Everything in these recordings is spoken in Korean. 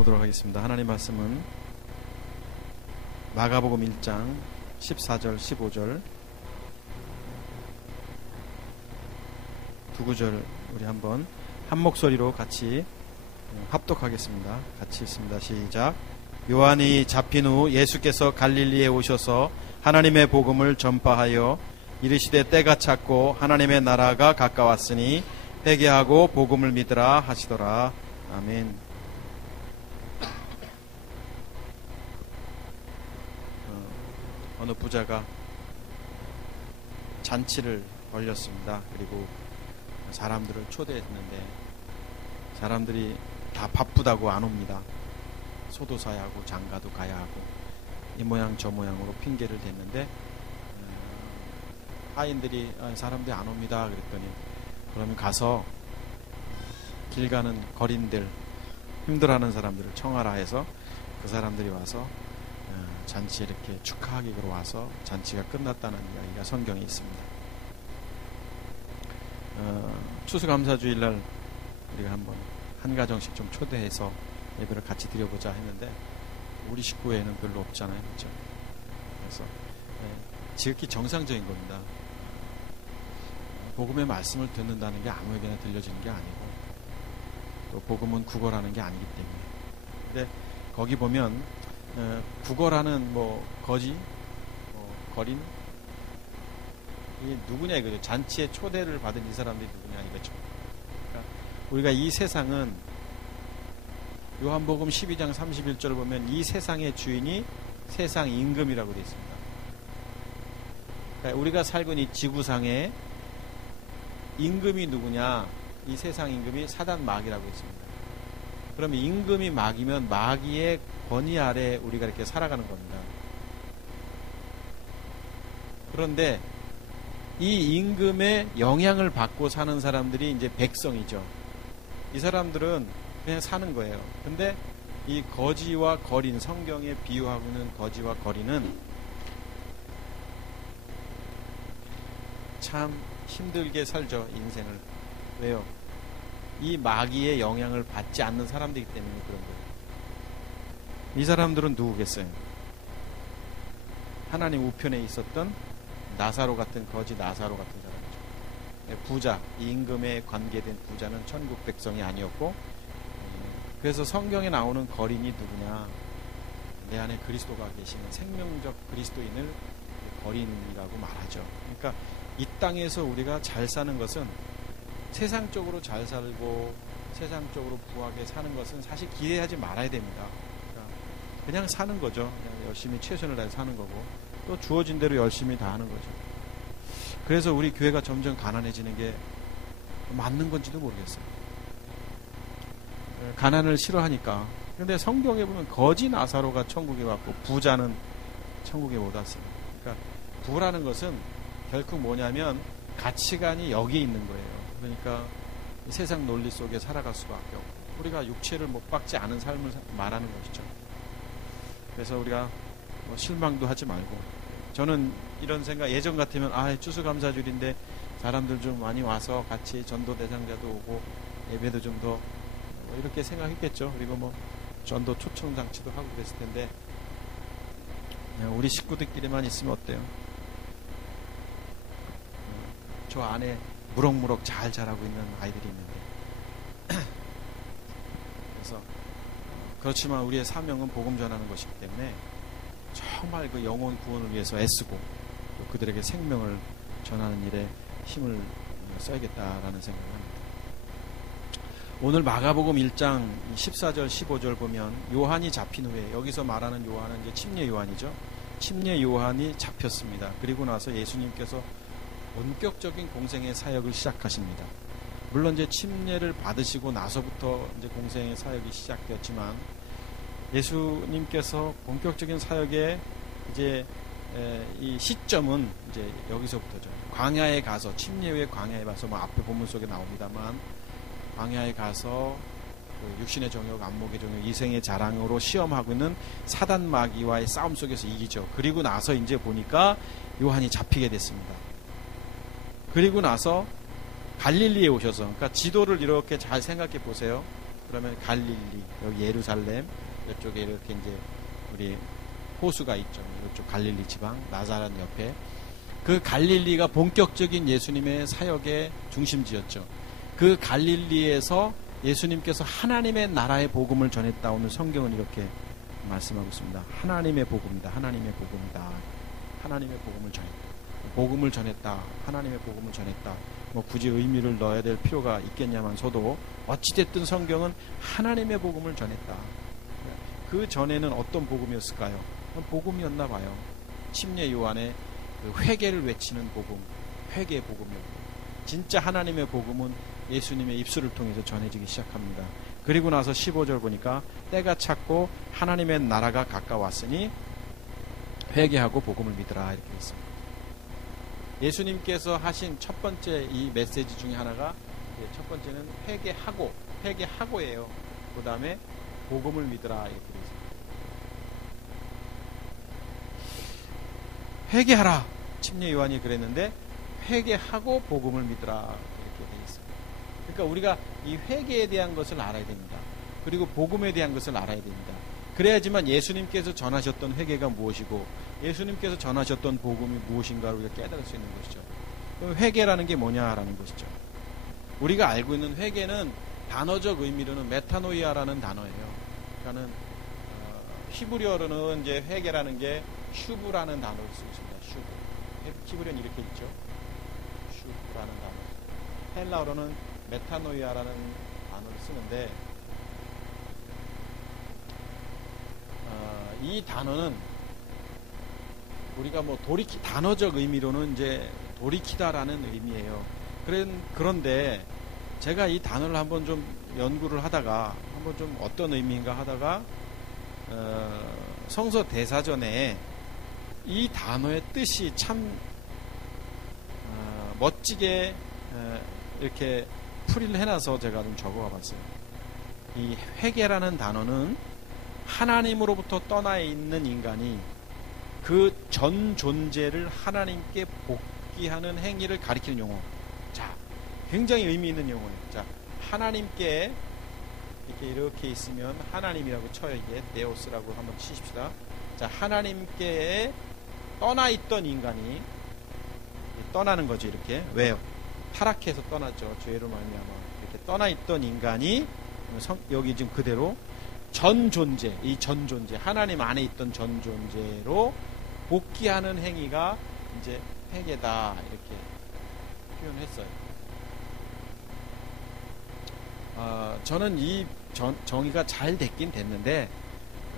보도록 하겠습니다. 하나님 말씀은 마가복음 1장 14절 15절 두 구절 우리 한번 한 목소리로 같이 합독하겠습니다. 같이 있습니다. 시작. 요한이 잡힌 후 예수께서 갈릴리에 오셔서 하나님의 복음을 전파하여 이르시되 때가 찼고 하나님의 나라가 가까웠으니 회개하고 복음을 믿으라 하시더라. 아멘. 어느 부자가 잔치를 벌였습니다. 그리고 사람들을 초대했는데 사람들이 다 바쁘다고 안 옵니다. 소도 사야 하고 장가도 가야 하고 이 모양 저 모양으로 핑계를 댔는데 하인들이 사람들이 안 옵니다. 그랬더니 그러면 가서 길 가는 거린들 힘들어하는 사람들을 청하라 해서 그 사람들이 와서 잔치에 이렇게 축하하기로 와서 잔치가 끝났다는 이야기가 성경에 있습니다. 추수감사주일날 우리가 한번 한 가정씩 좀 초대해서 예배를 같이 드려보자 했는데 우리 식구에는 별로 없잖아요, 그렇죠? 그래서 지극히 정상적인 겁니다. 복음의 말씀을 듣는다는 게 아무에게나 들려지는 게 아니고 또 복음은 국어라는 게 아니기 때문에. 근데 거기 보면 국어라는 뭐 거지, 거린 이 누구냐 이거죠. 잔치에 초대를 받은 이 사람들이 누구냐 이거죠. 그러니까 우리가 이 세상은 요한복음 12장 31절을 보면 이 세상의 주인이 세상 임금이라고 되어 있습니다. 그러니까 우리가 살고 있는 이 지구상에 임금이 누구냐? 이 세상 임금이 사단 마귀라고 있습니다. 그러면 임금이 마귀면 마귀의 권위 아래 우리가 이렇게 살아가는 겁니다. 그런데 이 임금의 영향을 받고 사는 사람들이 이제 백성이죠. 이 사람들은 그냥 사는 거예요. 근데 이 거지와 거린, 성경에 비유하고 있는 거지와 거린은 참 힘들게 살죠, 인생을. 왜요? 이 마귀의 영향을 받지 않는 사람들이기 때문에 그런 거예요. 이 사람들은 누구겠어요? 하나님 우편에 있었던 나사로 같은 거지 나사로 같은 사람이죠. 부자, 이 임금에 관계된 부자는 천국 백성이 아니었고, 그래서 성경에 나오는 거린이 누구냐? 내 안에 그리스도가 계시는 생명적 그리스도인을 거린이라고 말하죠. 그러니까 이 땅에서 우리가 잘 사는 것은 세상적으로 잘 살고 세상적으로 부하게 사는 것은 사실 기대하지 말아야 됩니다. 그냥 사는 거죠. 그냥 열심히 최선을 다해 사는 거고 또 주어진 대로 열심히 다 하는 거죠. 그래서 우리 교회가 점점 가난해지는 게 맞는 건지도 모르겠어요. 가난을 싫어하니까. 그런데 성경에 보면 거지 나사로가 천국에 왔고 부자는 천국에 못 왔습니다. 그러니까 부라는 것은 결국 뭐냐면 가치관이 여기에 있는 거예요. 그러니까 세상 논리 속에 살아갈 수밖에 없고 우리가 육체를 못 박지 않은 삶을 말하는 것이죠. 그래서 우리가 뭐 실망도 하지 말고, 저는 이런 생각, 예전 같으면 추수감사주일인데 사람들 좀 많이 와서 같이 전도 대상자도 오고 예배도 좀 더 이렇게 생각했겠죠. 그리고 뭐 전도 초청장치도 하고 그랬을 텐데 그냥 우리 식구들끼리만 있으면 어때요? 저 안에 무럭무럭 잘 자라고 있는 아이들이 있는데 그래서 그렇지만 우리의 사명은 복음 전하는 것이기 때문에 정말 그 영혼 구원을 위해서 애쓰고 또 그들에게 생명을 전하는 일에 힘을 써야겠다라는 생각을 합니다. 오늘 마가복음 1장 14절 15절 보면 요한이 잡힌 후에, 여기서 말하는 요한은 이제 침례 요한이죠. 침례 요한이 잡혔습니다. 그리고 나서 예수님께서 본격적인 공생의 사역을 시작하십니다. 물론 이제 침례를 받으시고 나서부터 이제 공생의 사역이 시작되었지만 예수님께서 본격적인 사역의 이제 이 시점은 이제 여기서부터죠. 광야에 가서, 침례 후에 광야에 가서 뭐 앞에 본문 속에 나옵니다만 광야에 가서 그 육신의 정욕, 안목의 정욕, 이생의 자랑으로 시험하고 있는 사단 마귀와의 싸움 속에서 이기죠. 그리고 나서 이제 보니까 요한이 잡히게 됐습니다. 그리고 나서 갈릴리에 오셔서, 그러니까 지도를 이렇게 잘 생각해 보세요. 그러면 갈릴리, 여기 예루살렘, 이쪽에 이렇게 이제 우리 호수가 있죠. 이쪽 갈릴리 지방, 나사렛 옆에. 그 갈릴리가 본격적인 예수님의 사역의 중심지였죠. 그 갈릴리에서 예수님께서 하나님의 나라의 복음을 전했다. 오늘 성경은 이렇게 말씀하고 있습니다. 하나님의 복음이다. 하나님의 복음이다. 하나님의 복음을 전했다. 복음을 전했다. 하나님의 복음을 전했다. 뭐 굳이 의미를 넣어야 될 필요가 있겠냐만서도 어찌됐든 성경은 하나님의 복음을 전했다. 그 전에는 어떤 복음이었을까요? 복음이었나 봐요. 침례 요한의 그 회개를 외치는 복음, 회개의 복음이었고, 진짜 하나님의 복음은 예수님의 입술을 통해서 전해지기 시작합니다. 그리고 나서 15절 보니까 때가 찼고 하나님의 나라가 가까웠으니 회개하고 복음을 믿으라 이렇게 있습니다. 예수님께서 하신 첫 번째 이 메시지 중에 하나가 첫 번째는 회개하고예요. 그 다음에 복음을 믿으라 이렇게 되어 있습니다. 회개하라. 침례 요한이 그랬는데 회개하고 복음을 믿으라 이렇게 되어 있습니다. 그러니까 우리가 이 회개에 대한 것을 알아야 됩니다. 그리고 복음에 대한 것을 알아야 됩니다. 그래야지만 예수님께서 전하셨던 회개가 무엇이고 예수님께서 전하셨던 복음이 무엇인가를 우리가 깨달을 수 있는 것이죠. 회개라는 게 뭐냐라는 것이죠. 우리가 알고 있는 회개는 단어적 의미로는 메타노이아라는 단어예요. 그러니까는 히브리어로는 이제 회개라는 게 슈브라는 단어를 쓰고 있습니다. 슈브. 히브리어는 이렇게 있죠. 슈브라는 단어. 헬라어로는 메타노이아라는 단어를 쓰는데 이 단어는 우리가 뭐 단어적 의미로는 이제 돌이키다라는 의미예요. 그런데 제가 이 단어를 한번 좀 연구를 하다가 한번 좀 어떤 의미인가 하다가 성서 대사전에 이 단어의 뜻이 참 멋지게 이렇게 풀이를 해놔서 제가 좀 적어와 봤어요. 이 회개라는 단어는 하나님으로부터 떠나 있는 인간이 그 전 존재를 하나님께 복귀하는 행위를 가리키는 용어. 자, 굉장히 의미 있는 용어예요. 자, 하나님께 이렇게 있으면 하나님이라고 쳐요. 이게 데오스라고 한번 치십시다. 자, 하나님께 떠나 있던 인간이 떠나는 거죠. 이렇게. 왜요? 타락해서 떠났죠. 죄로 말미암아 이렇게 떠나 있던 인간이 여기 지금 그대로 전 존재, 이 전 존재, 하나님 안에 있던 전 존재로 복귀하는 행위가 이제 회개다 이렇게 표현했어요. 저는 이 정의가 잘 됐긴 됐는데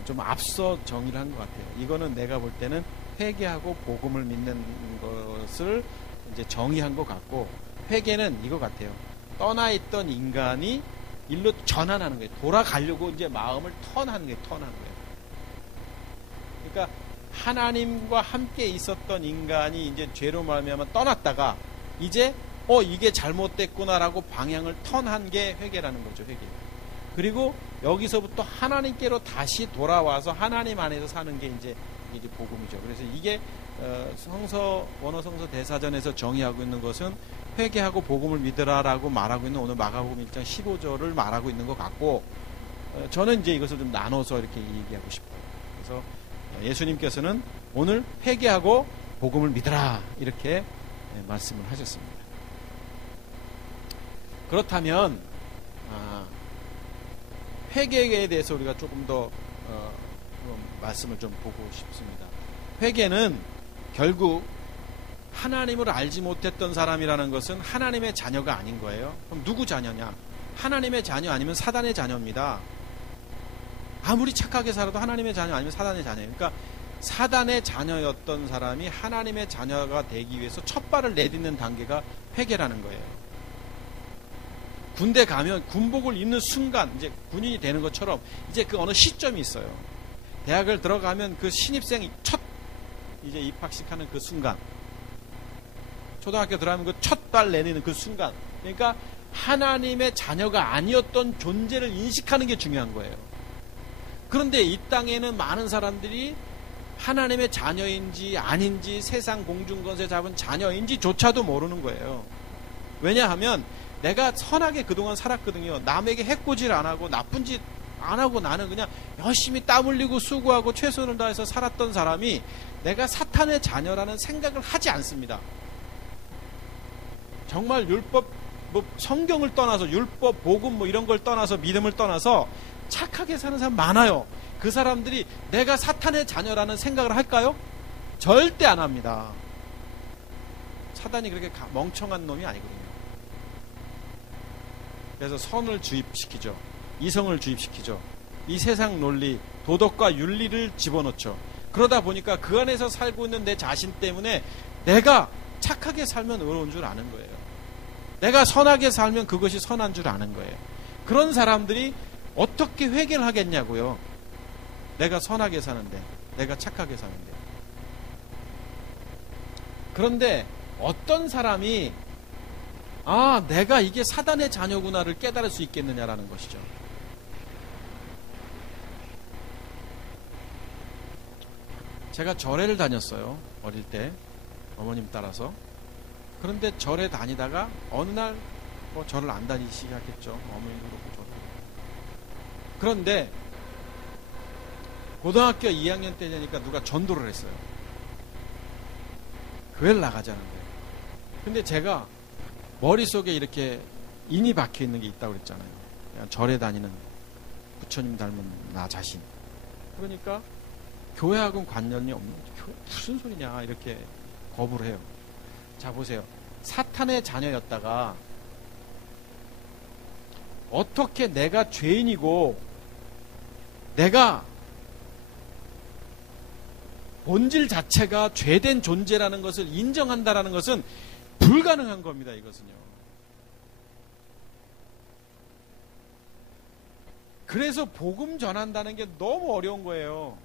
좀 앞서 정의를 한 것 같아요. 이거는 내가 볼 때는 회개하고 복음을 믿는 것을 이제 정의한 것 같고, 회개는 이거 같아요. 떠나 있던 인간이 일로 전환하는 거예요. 돌아가려고 이제 마음을 턴하는 거예요. 그러니까 하나님과 함께 있었던 인간이 이제 죄로 말미암아 떠났다가 이제 이게 잘못됐구나라고 방향을 턴한 게 회개라는 거죠. 회개. 그리고 여기서부터 하나님께로 다시 돌아와서 하나님 안에서 사는 게 이제 복음이죠. 그래서 이게 원어성서 대사전에서 정의하고 있는 것은 회개하고 복음을 믿으라라고 말하고 있는 오늘 마가복음 1장 15절을 말하고 있는 것 같고, 저는 이제 이것을 좀 나눠서 이렇게 얘기하고 싶어요. 그래서 예수님께서는 오늘 회개하고 복음을 믿으라 이렇게 말씀을 하셨습니다. 그렇다면 회개에 대해서 우리가 조금 더 말씀을 좀 보고 싶습니다. 회개는 결국 하나님을 알지 못했던 사람이라는 것은 하나님의 자녀가 아닌 거예요. 그럼 누구 자녀냐? 하나님의 자녀 아니면 사단의 자녀입니다. 아무리 착하게 살아도 하나님의 자녀 아니면 사단의 자녀예요. 그러니까 사단의 자녀였던 사람이 하나님의 자녀가 되기 위해서 첫 발을 내딛는 단계가 회개라는 거예요. 군대 가면 군복을 입는 순간 이제 군인이 되는 것처럼 이제 그 어느 시점이 있어요. 대학을 들어가면 그 신입생이 첫 이제 입학식하는 그 순간, 초등학교 들어가면 그 첫 발 내딛는 그 순간, 그러니까 하나님의 자녀가 아니었던 존재를 인식하는 게 중요한 거예요. 그런데 이 땅에는 많은 사람들이 하나님의 자녀인지 아닌지, 세상 공중권세 잡은 자녀인지조차도 모르는 거예요. 왜냐하면 내가 선하게 그동안 살았거든요. 남에게 해코지를 안 하고 나쁜 짓 안 하고 나는 그냥 열심히 땀 흘리고 수고하고 최선을 다해서 살았던 사람이 내가 사탄의 자녀라는 생각을 하지 않습니다. 정말 율법, 성경을 떠나서 율법, 복음 이런 걸 떠나서 믿음을 떠나서 착하게 사는 사람 많아요. 그 사람들이 내가 사탄의 자녀라는 생각을 할까요? 절대 안 합니다. 사단이 그렇게 멍청한 놈이 아니거든요. 그래서 선을 주입시키죠. 이성을 주입시키죠. 이 세상 논리, 도덕과 윤리를 집어넣죠. 그러다 보니까 그 안에서 살고 있는 내 자신 때문에 내가 착하게 살면 의로운 줄 아는 거예요. 내가 선하게 살면 그것이 선한 줄 아는 거예요. 그런 사람들이 어떻게 회개를 하겠냐고요. 내가 선하게 사는데, 내가 착하게 사는데. 그런데 어떤 사람이 내가 이게 사단의 자녀구나를 깨달을 수 있겠느냐라는 것이죠. 제가 절에를 다녔어요. 어릴 때 어머님 따라서. 그런데 절에 다니다가 어느 날 절을 안 다니기 시작했죠. 어머님도 그렇고 저도. 그런데 고등학교 2학년 때 되니까 누가 전도를 했어요. 교회를 나가자는 거예요. 근데 제가 머릿속에 이렇게 인이 박혀 있는 게 있다고 그랬잖아요. 그냥 절에 다니는 부처님 닮은 나 자신. 그러니까 교회하고는 관련이 없는 거죠. 무슨 소리냐 이렇게 거부를 해요. 자 보세요. 사탄의 자녀였다가 어떻게 내가 죄인이고 내가 본질 자체가 죄된 존재라는 것을 인정한다라는 것은 불가능한 겁니다. 이것은요. 그래서 복음 전한다는 게 너무 어려운 거예요.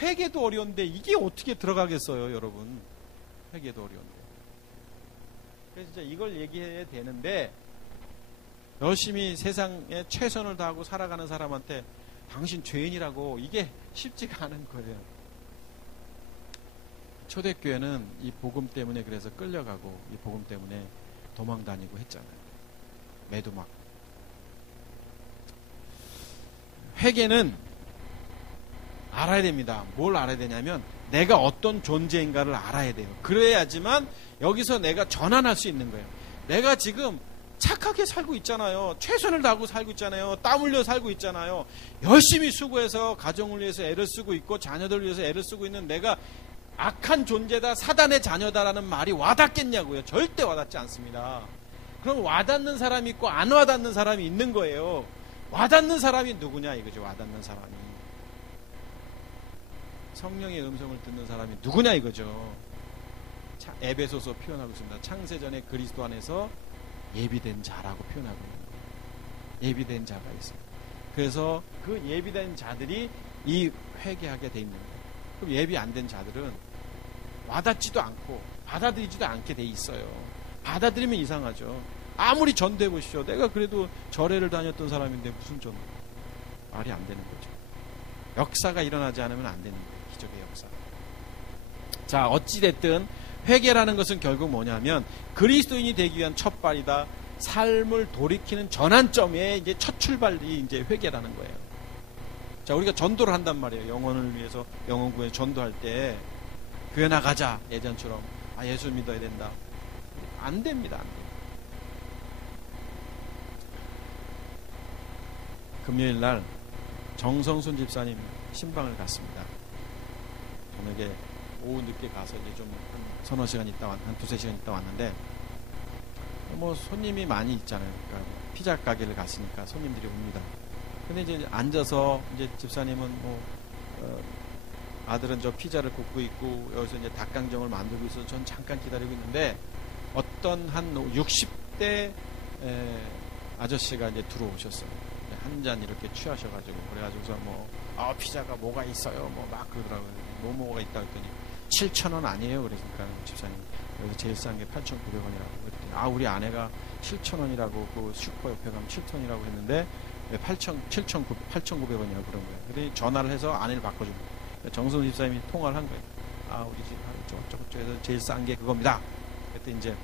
회개도 어려운데 이게 어떻게 들어가겠어요, 여러분? 회개도 어려운데. 그래서 진짜 이걸 얘기해야 되는데 열심히 세상에 최선을 다하고 살아가는 사람한테 당신 죄인이라고 이게 쉽지가 않은 거예요. 초대교회는 이 복음 때문에 그래서 끌려가고 이 복음 때문에 도망다니고 했잖아요. 매도 맞고. 회개는 알아야 됩니다. 뭘 알아야 되냐면 내가 어떤 존재인가를 알아야 돼요. 그래야지만 여기서 내가 전환할 수 있는 거예요. 내가 지금 착하게 살고 있잖아요. 최선을 다하고 살고 있잖아요. 땀 흘려 살고 있잖아요. 열심히 수고해서 가정을 위해서 애를 쓰고 있고 자녀들을 위해서 애를 쓰고 있는 내가 악한 존재다, 사단의 자녀다라는 말이 와닿겠냐고요. 절대 와닿지 않습니다. 그럼 와닿는 사람이 있고 안 와닿는 사람이 있는 거예요. 와닿는 사람이 누구냐 이거죠. 와닿는 사람이 성령의 음성을 듣는 사람이 누구냐 이거죠. 에베소서 표현하고 있습니다. 창세전에 그리스도 안에서 예비된 자라고 표현하고 있는 거예요. 예비된 자가 있습니다. 그래서 그 예비된 자들이 이 회개하게 돼 있는 거예요. 그럼 예비 안 된 자들은 와닿지도 않고 받아들이지도 않게 돼 있어요. 받아들이면 이상하죠. 아무리 전도해 보십시오. 내가 그래도 절에를 다녔던 사람인데 무슨 전도? 말이 안 되는 거죠. 역사가 일어나지 않으면 안 되는 거예요. 기적의 역사. 자, 어찌됐든 회개라는 것은 결국 뭐냐면 그리스도인이 되기 위한 첫발이다. 삶을 돌이키는 전환점에 이제 첫 출발이 이제 회개라는 거예요. 자, 우리가 전도를 한단 말이에요. 영혼을 위해서 영혼구에 전도할 때 교회 나가자 예전처럼 예수 믿어야 된다. 안 됩니다. 안 돼요. 금요일 날 정성순 집사님 신방을 갔습니다. 저녁에 오후 늦게 가서 이제 좀 한 서너 시간 있다 한 두세 시간 있다 왔는데 뭐 손님이 많이 있잖아요. 그러니까 피자 가게를 갔으니까 손님들이 옵니다. 근데 이제 앉아서 이제 집사님은 아들은 저 피자를 굽고 있고 여기서 이제 닭강정을 만들고 있어서 전 잠깐 기다리고 있는데 어떤 한 60대 아저씨가 이제 들어오셨어요. 한 잔 이렇게 취하셔가지고 그래가지고서 피자가 뭐가 있어요? 막 그러더라고요. 뭐가 있다 그랬더니 7,000원 아니에요? 그러니까 집사님 여기서 제일 싼 게 8,900원이라고 그랬더니 우리 아내가 7,000원이라고 그 슈퍼 옆에 가면 7,000원이라고 했는데 8,900원이라고 그런 거예요. 그래서 전화를 해서 아내를 바꿔준 거예요. 정선 집사님이 통화를 한 거예요. 우리 집 저쪽에서 제일 싼 게 그겁니다. 그때 이제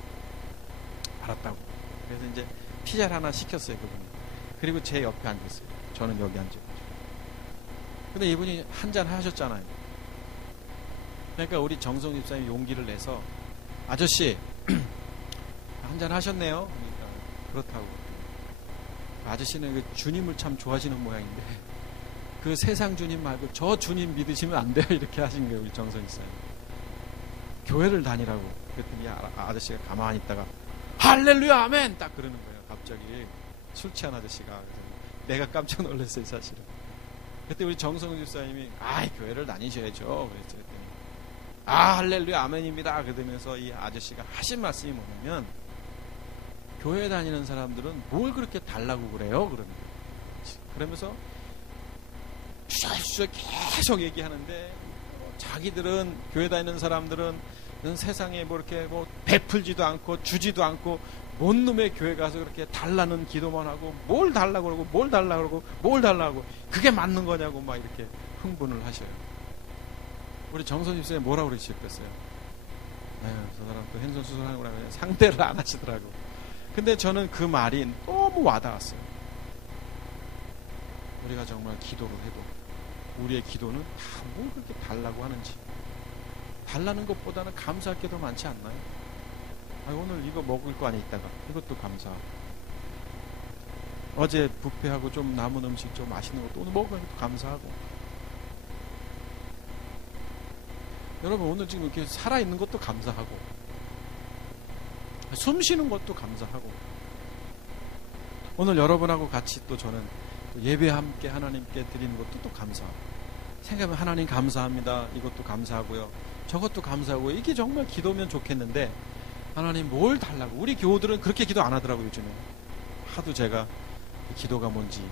알았다고. 그래서 이제 피자를 하나 시켰어요, 그분이. 그리고 제 옆에 앉았어요. 저는 여기 앉아요. 근데 이분이 한잔 하셨잖아요. 그러니까 우리 정성 집사님이 용기를 내서, 아저씨 한잔 하셨네요. 그러니까 그렇다고. 아저씨는 그 주님을 참 좋아하시는 모양인데 그 세상 주님 말고 저 주님 믿으시면 안 돼요. 이렇게 하신 거예요, 우리 정성 집사님. 교회를 다니라고. 그랬더니 아저씨가 가만히 있다가 할렐루야 아멘 딱 그러는 거예요. 갑자기 술 취한 아저씨가. 내가 깜짝 놀랐어요, 사실은. 그때 우리 정성 집사님이 교회를 다니셔야죠. 그랬더니 할렐루야 아멘입니다. 그러면서 이 아저씨가 하신 말씀이 뭐냐면, 교회 다니는 사람들은 뭘 그렇게 달라고 그래요? 그러면서 주저주저 계속 얘기하는데, 자기들은, 교회 다니는 사람들은 세상에 뭐 이렇게 뭐 베풀지도 않고 주지도 않고 뭔 놈의 교회 가서 그렇게 달라는 기도만 하고 뭘 달라고 그러고 뭘 달라고 그러고 뭘 달라고, 그게 맞는 거냐고 막 이렇게 흥분을 하셔요. 우리 정선 집사님 뭐라고 그러셨겠어요? 저 사람 또 횡설수설하는 거라 그냥 상대를 안 하시더라고. 근데 저는 그 말이 너무 와닿았어요. 우리가 정말 기도를 해도 우리의 기도는 다 뭘 그렇게 달라고 하는지, 달라는 것보다는 감사할 게 더 많지 않나요? 오늘 이거 먹을 거 안에 있다가 이것도 감사하고, 어제 뷔페하고 좀 남은 음식 좀 맛있는 것도 오늘 먹은 것도 감사하고, 여러분 오늘 지금 이렇게 살아있는 것도 감사하고, 숨 쉬는 것도 감사하고, 오늘 여러분하고 같이 또 저는 또 예배 함께 하나님께 드리는 것도 또 감사하고, 생각하면 하나님 감사합니다, 이것도 감사하고요, 저것도 감사하고요. 이게 정말 기도면 좋겠는데 하나님 뭘 달라고. 우리 교우들은 그렇게 기도 안 하더라고요. 요즘에 하도 제가 기도가 뭔지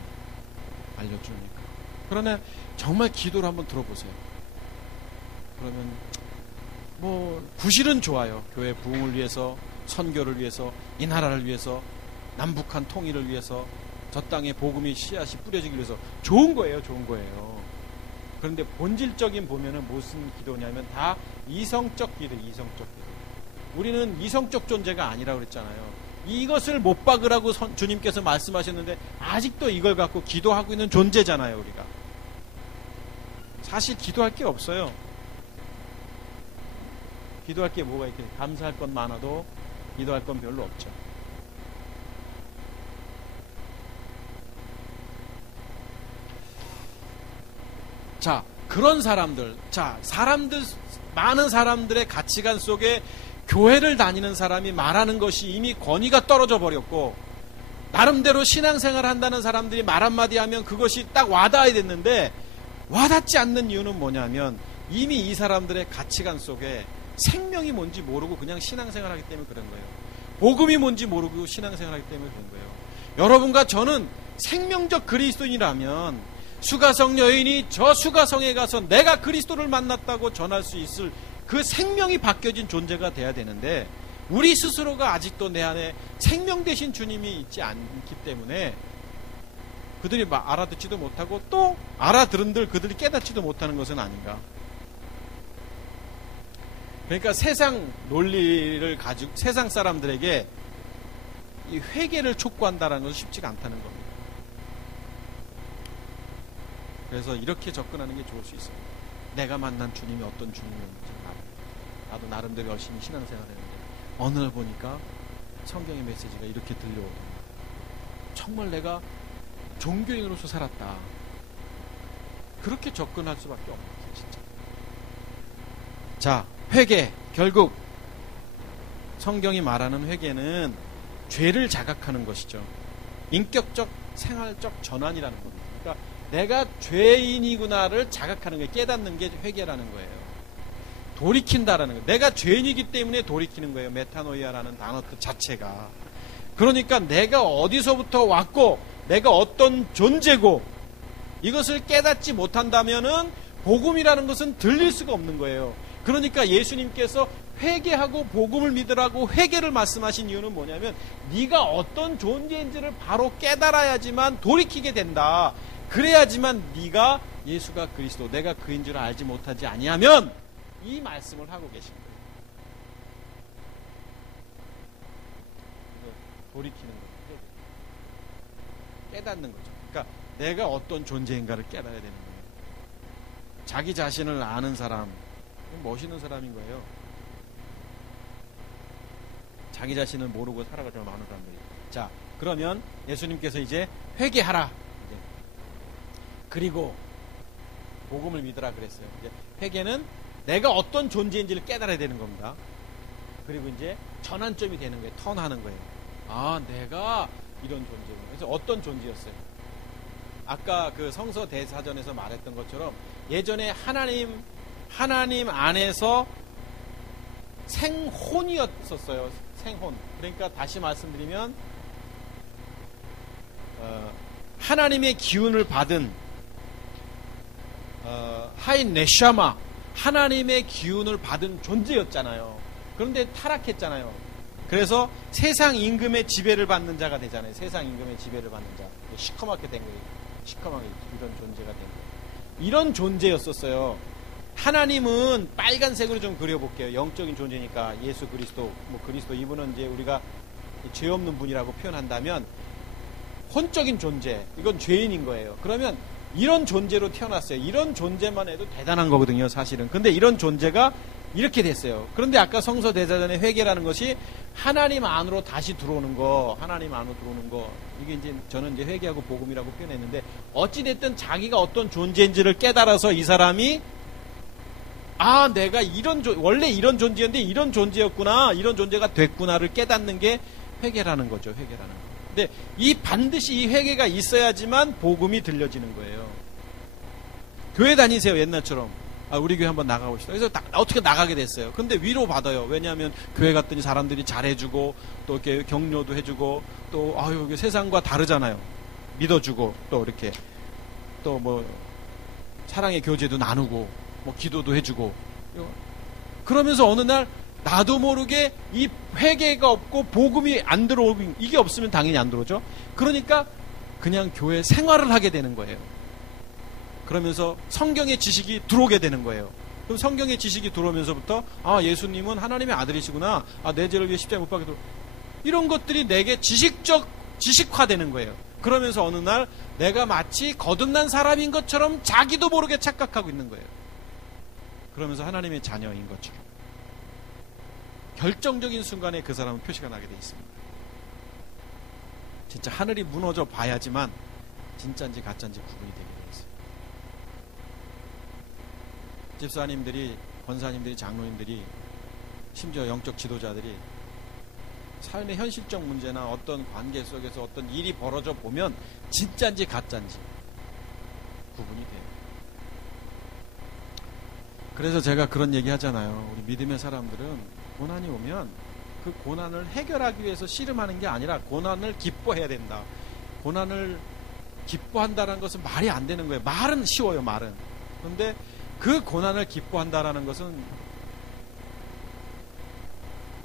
알려주니까. 그러나 정말 기도를 한번 들어보세요. 그러면 뭐 구실은 좋아요. 교회 부흥을 위해서, 선교를 위해서, 이 나라를 위해서, 남북한 통일을 위해서, 저 땅에 복음이 씨앗이 뿌려지기 위해서 좋은 거예요. 좋은 거예요. 그런데 본질적인 보면은 무슨 기도냐면 다 이성적 기도, 이성적 기도. 우리는 이성적 존재가 아니라고 그랬잖아요. 이것을 못 박으라고 주님께서 말씀하셨는데 아직도 이걸 갖고 기도하고 있는 존재잖아요, 우리가. 사실 기도할 게 없어요. 기도할 게 뭐가 있겠어요? 감사할 건 많아도 기도할 건 별로 없죠. 자, 그런 사람들, 많은 사람들의 가치관 속에 교회를 다니는 사람이 말하는 것이 이미 권위가 떨어져 버렸고, 나름대로 신앙생활 한다는 사람들이 말 한마디 하면 그것이 딱 와닿아야 됐는데, 와닿지 않는 이유는 뭐냐면 이미 이 사람들의 가치관 속에 생명이 뭔지 모르고 그냥 신앙생활 하기 때문에 그런 거예요. 복음이 뭔지 모르고 신앙생활 하기 때문에 그런 거예요. 여러분과 저는 생명적 그리스도인이라면 수가성 여인이 저 수가성에 가서 내가 그리스도를 만났다고 전할 수 있을 그 생명이 바뀌어진 존재가 돼야 되는데, 우리 스스로가 아직도 내 안에 생명 되신 주님이 있지 않기 때문에 그들이 알아듣지도 못하고, 또 알아들은들 그들이 깨닫지도 못하는 것은 아닌가. 그러니까 세상 논리를 가지고 세상 사람들에게 이 회개를 촉구한다는 것은 쉽지가 않다는 겁니다. 그래서 이렇게 접근하는 게 좋을 수 있어요. 내가 만난 주님이 어떤 주님이었는지, 나도 나름대로 열심히 신앙생활을 했는데 어느 날 보니까 성경의 메시지가 이렇게 들려오더라. 정말 내가 종교인으로서 살았다. 그렇게 접근할 수밖에 없는 거죠, 진짜. 자, 회개. 결국 성경이 말하는 회개는 죄를 자각하는 것이죠. 인격적, 생활적 전환이라는 겁니다. 그러니까 내가 죄인이구나를 자각하는 거예요. 깨닫는 게 회개라는 거예요. 돌이킨다라는 거예요. 내가 죄인이기 때문에 돌이키는 거예요. 메타노이아라는 단어 그 자체가. 그러니까 내가 어디서부터 왔고 내가 어떤 존재고 이것을 깨닫지 못한다면은 복음이라는 것은 들릴 수가 없는 거예요. 그러니까 예수님께서 회개하고 복음을 믿으라고 회개를 말씀하신 이유는 뭐냐면, 네가 어떤 존재인지를 바로 깨달아야지만 돌이키게 된다. 그래야지만 네가 예수가 그리스도, 내가 그인 줄 알지 못하지 아니하면, 이 말씀을 하고 계신 거예요. 돌이키는 거죠. 깨닫는 거죠. 그러니까 내가 어떤 존재인가를 깨달아야 되는 거예요. 자기 자신을 아는 사람, 멋있는 사람인 거예요. 자기 자신을 모르고 살아가지 않은 사람들이. 자, 그러면 예수님께서 이제 회개하라. 이제. 그리고 복음을 믿으라 그랬어요. 이제 회개는 내가 어떤 존재인지를 깨달아야 되는 겁니다. 그리고 이제 전환점이 되는 거예요. 턴하는 거예요. 아, 내가 이런 존재구나. 그래서 어떤 존재였어요? 아까 그 성서 대사전에서 말했던 것처럼 예전에 하나님 안에서 생혼이었었어요. 생혼. 그러니까 다시 말씀드리면 하나님의 기운을 받은 하인 네샤마, 하나님의 기운을 받은 존재였잖아요. 그런데 타락했잖아요. 그래서 세상 임금의 지배를 받는 자가 되잖아요. 세상 임금의 지배를 받는 자. 시커멓게 된 거예요. 시커멓게 이런 존재가 된 거예요. 이런 존재였었어요. 하나님은 빨간색으로 좀 그려볼게요. 영적인 존재니까 예수 그리스도, 그리스도 이분은 이제 우리가 죄 없는 분이라고 표현한다면 혼적인 존재, 이건 죄인인 거예요. 그러면 이런 존재로 태어났어요. 이런 존재만 해도 대단한 거거든요, 사실은. 근데 이런 존재가 이렇게 됐어요. 그런데 아까 성서 대사전의 회개라는 것이 하나님 안으로 다시 들어오는 거, 하나님 안으로 들어오는 거, 이게 이제 저는 이제 회개하고 복음이라고 표현했는데, 어찌됐든 자기가 어떤 존재인지를 깨달아서 이 사람이 아, 내가 원래 이런 존재였는데 이런 존재였구나, 이런 존재가 됐구나를 깨닫는 게 회개라는 거죠, 회개라는 거. 근데 반드시 이 회개가 있어야지만 복음이 들려지는 거예요. 교회 다니세요, 옛날처럼. 아, 우리 교회 한번 나가봅시다. 그래서 어떻게 나가게 됐어요. 근데 위로 받아요. 왜냐하면 교회 갔더니 사람들이 잘해주고 또 이렇게 격려도 해주고 또 아유, 세상과 다르잖아요. 믿어주고 또 이렇게 또 뭐 사랑의 교제도 나누고 뭐 기도도 해주고. 그러면서 어느 날 나도 모르게 이 회개가 없고 복음이 안 들어오고, 이게 없으면 당연히 안 들어오죠. 그러니까 그냥 교회 생활을 하게 되는 거예요. 그러면서 성경의 지식이 들어오게 되는 거예요. 그럼 성경의 지식이 들어오면서부터 아, 예수님은 하나님의 아들이시구나. 아, 내 죄를 위해 십자가에 못 박혀 들어. 이런 것들이 내게 지식화되는 거예요. 그러면서 어느 날 내가 마치 거듭난 사람인 것처럼 자기도 모르게 착각하고 있는 거예요. 그러면서 하나님의 자녀인 것처럼. 결정적인 순간에 그 사람은 표시가 나게 돼 있습니다. 진짜 하늘이 무너져 봐야지만 진짜인지 가짜인지 구분이 되게 돼 있어요. 집사님들이, 권사님들이, 장로님들이, 심지어 영적 지도자들이 삶의 현실적 문제나 어떤 관계 속에서 어떤 일이 벌어져 보면 진짜인지 가짜인지 구분이 돼요. 그래서 제가 그런 얘기 하잖아요. 우리 믿음의 사람들은 고난이 오면 그 고난을 해결하기 위해서 씨름하는 게 아니라 고난을 기뻐해야 된다. 고난을 기뻐한다는 것은 말이 안 되는 거예요. 말은 쉬워요, 말은. 그런데 그 고난을 기뻐한다라는 것은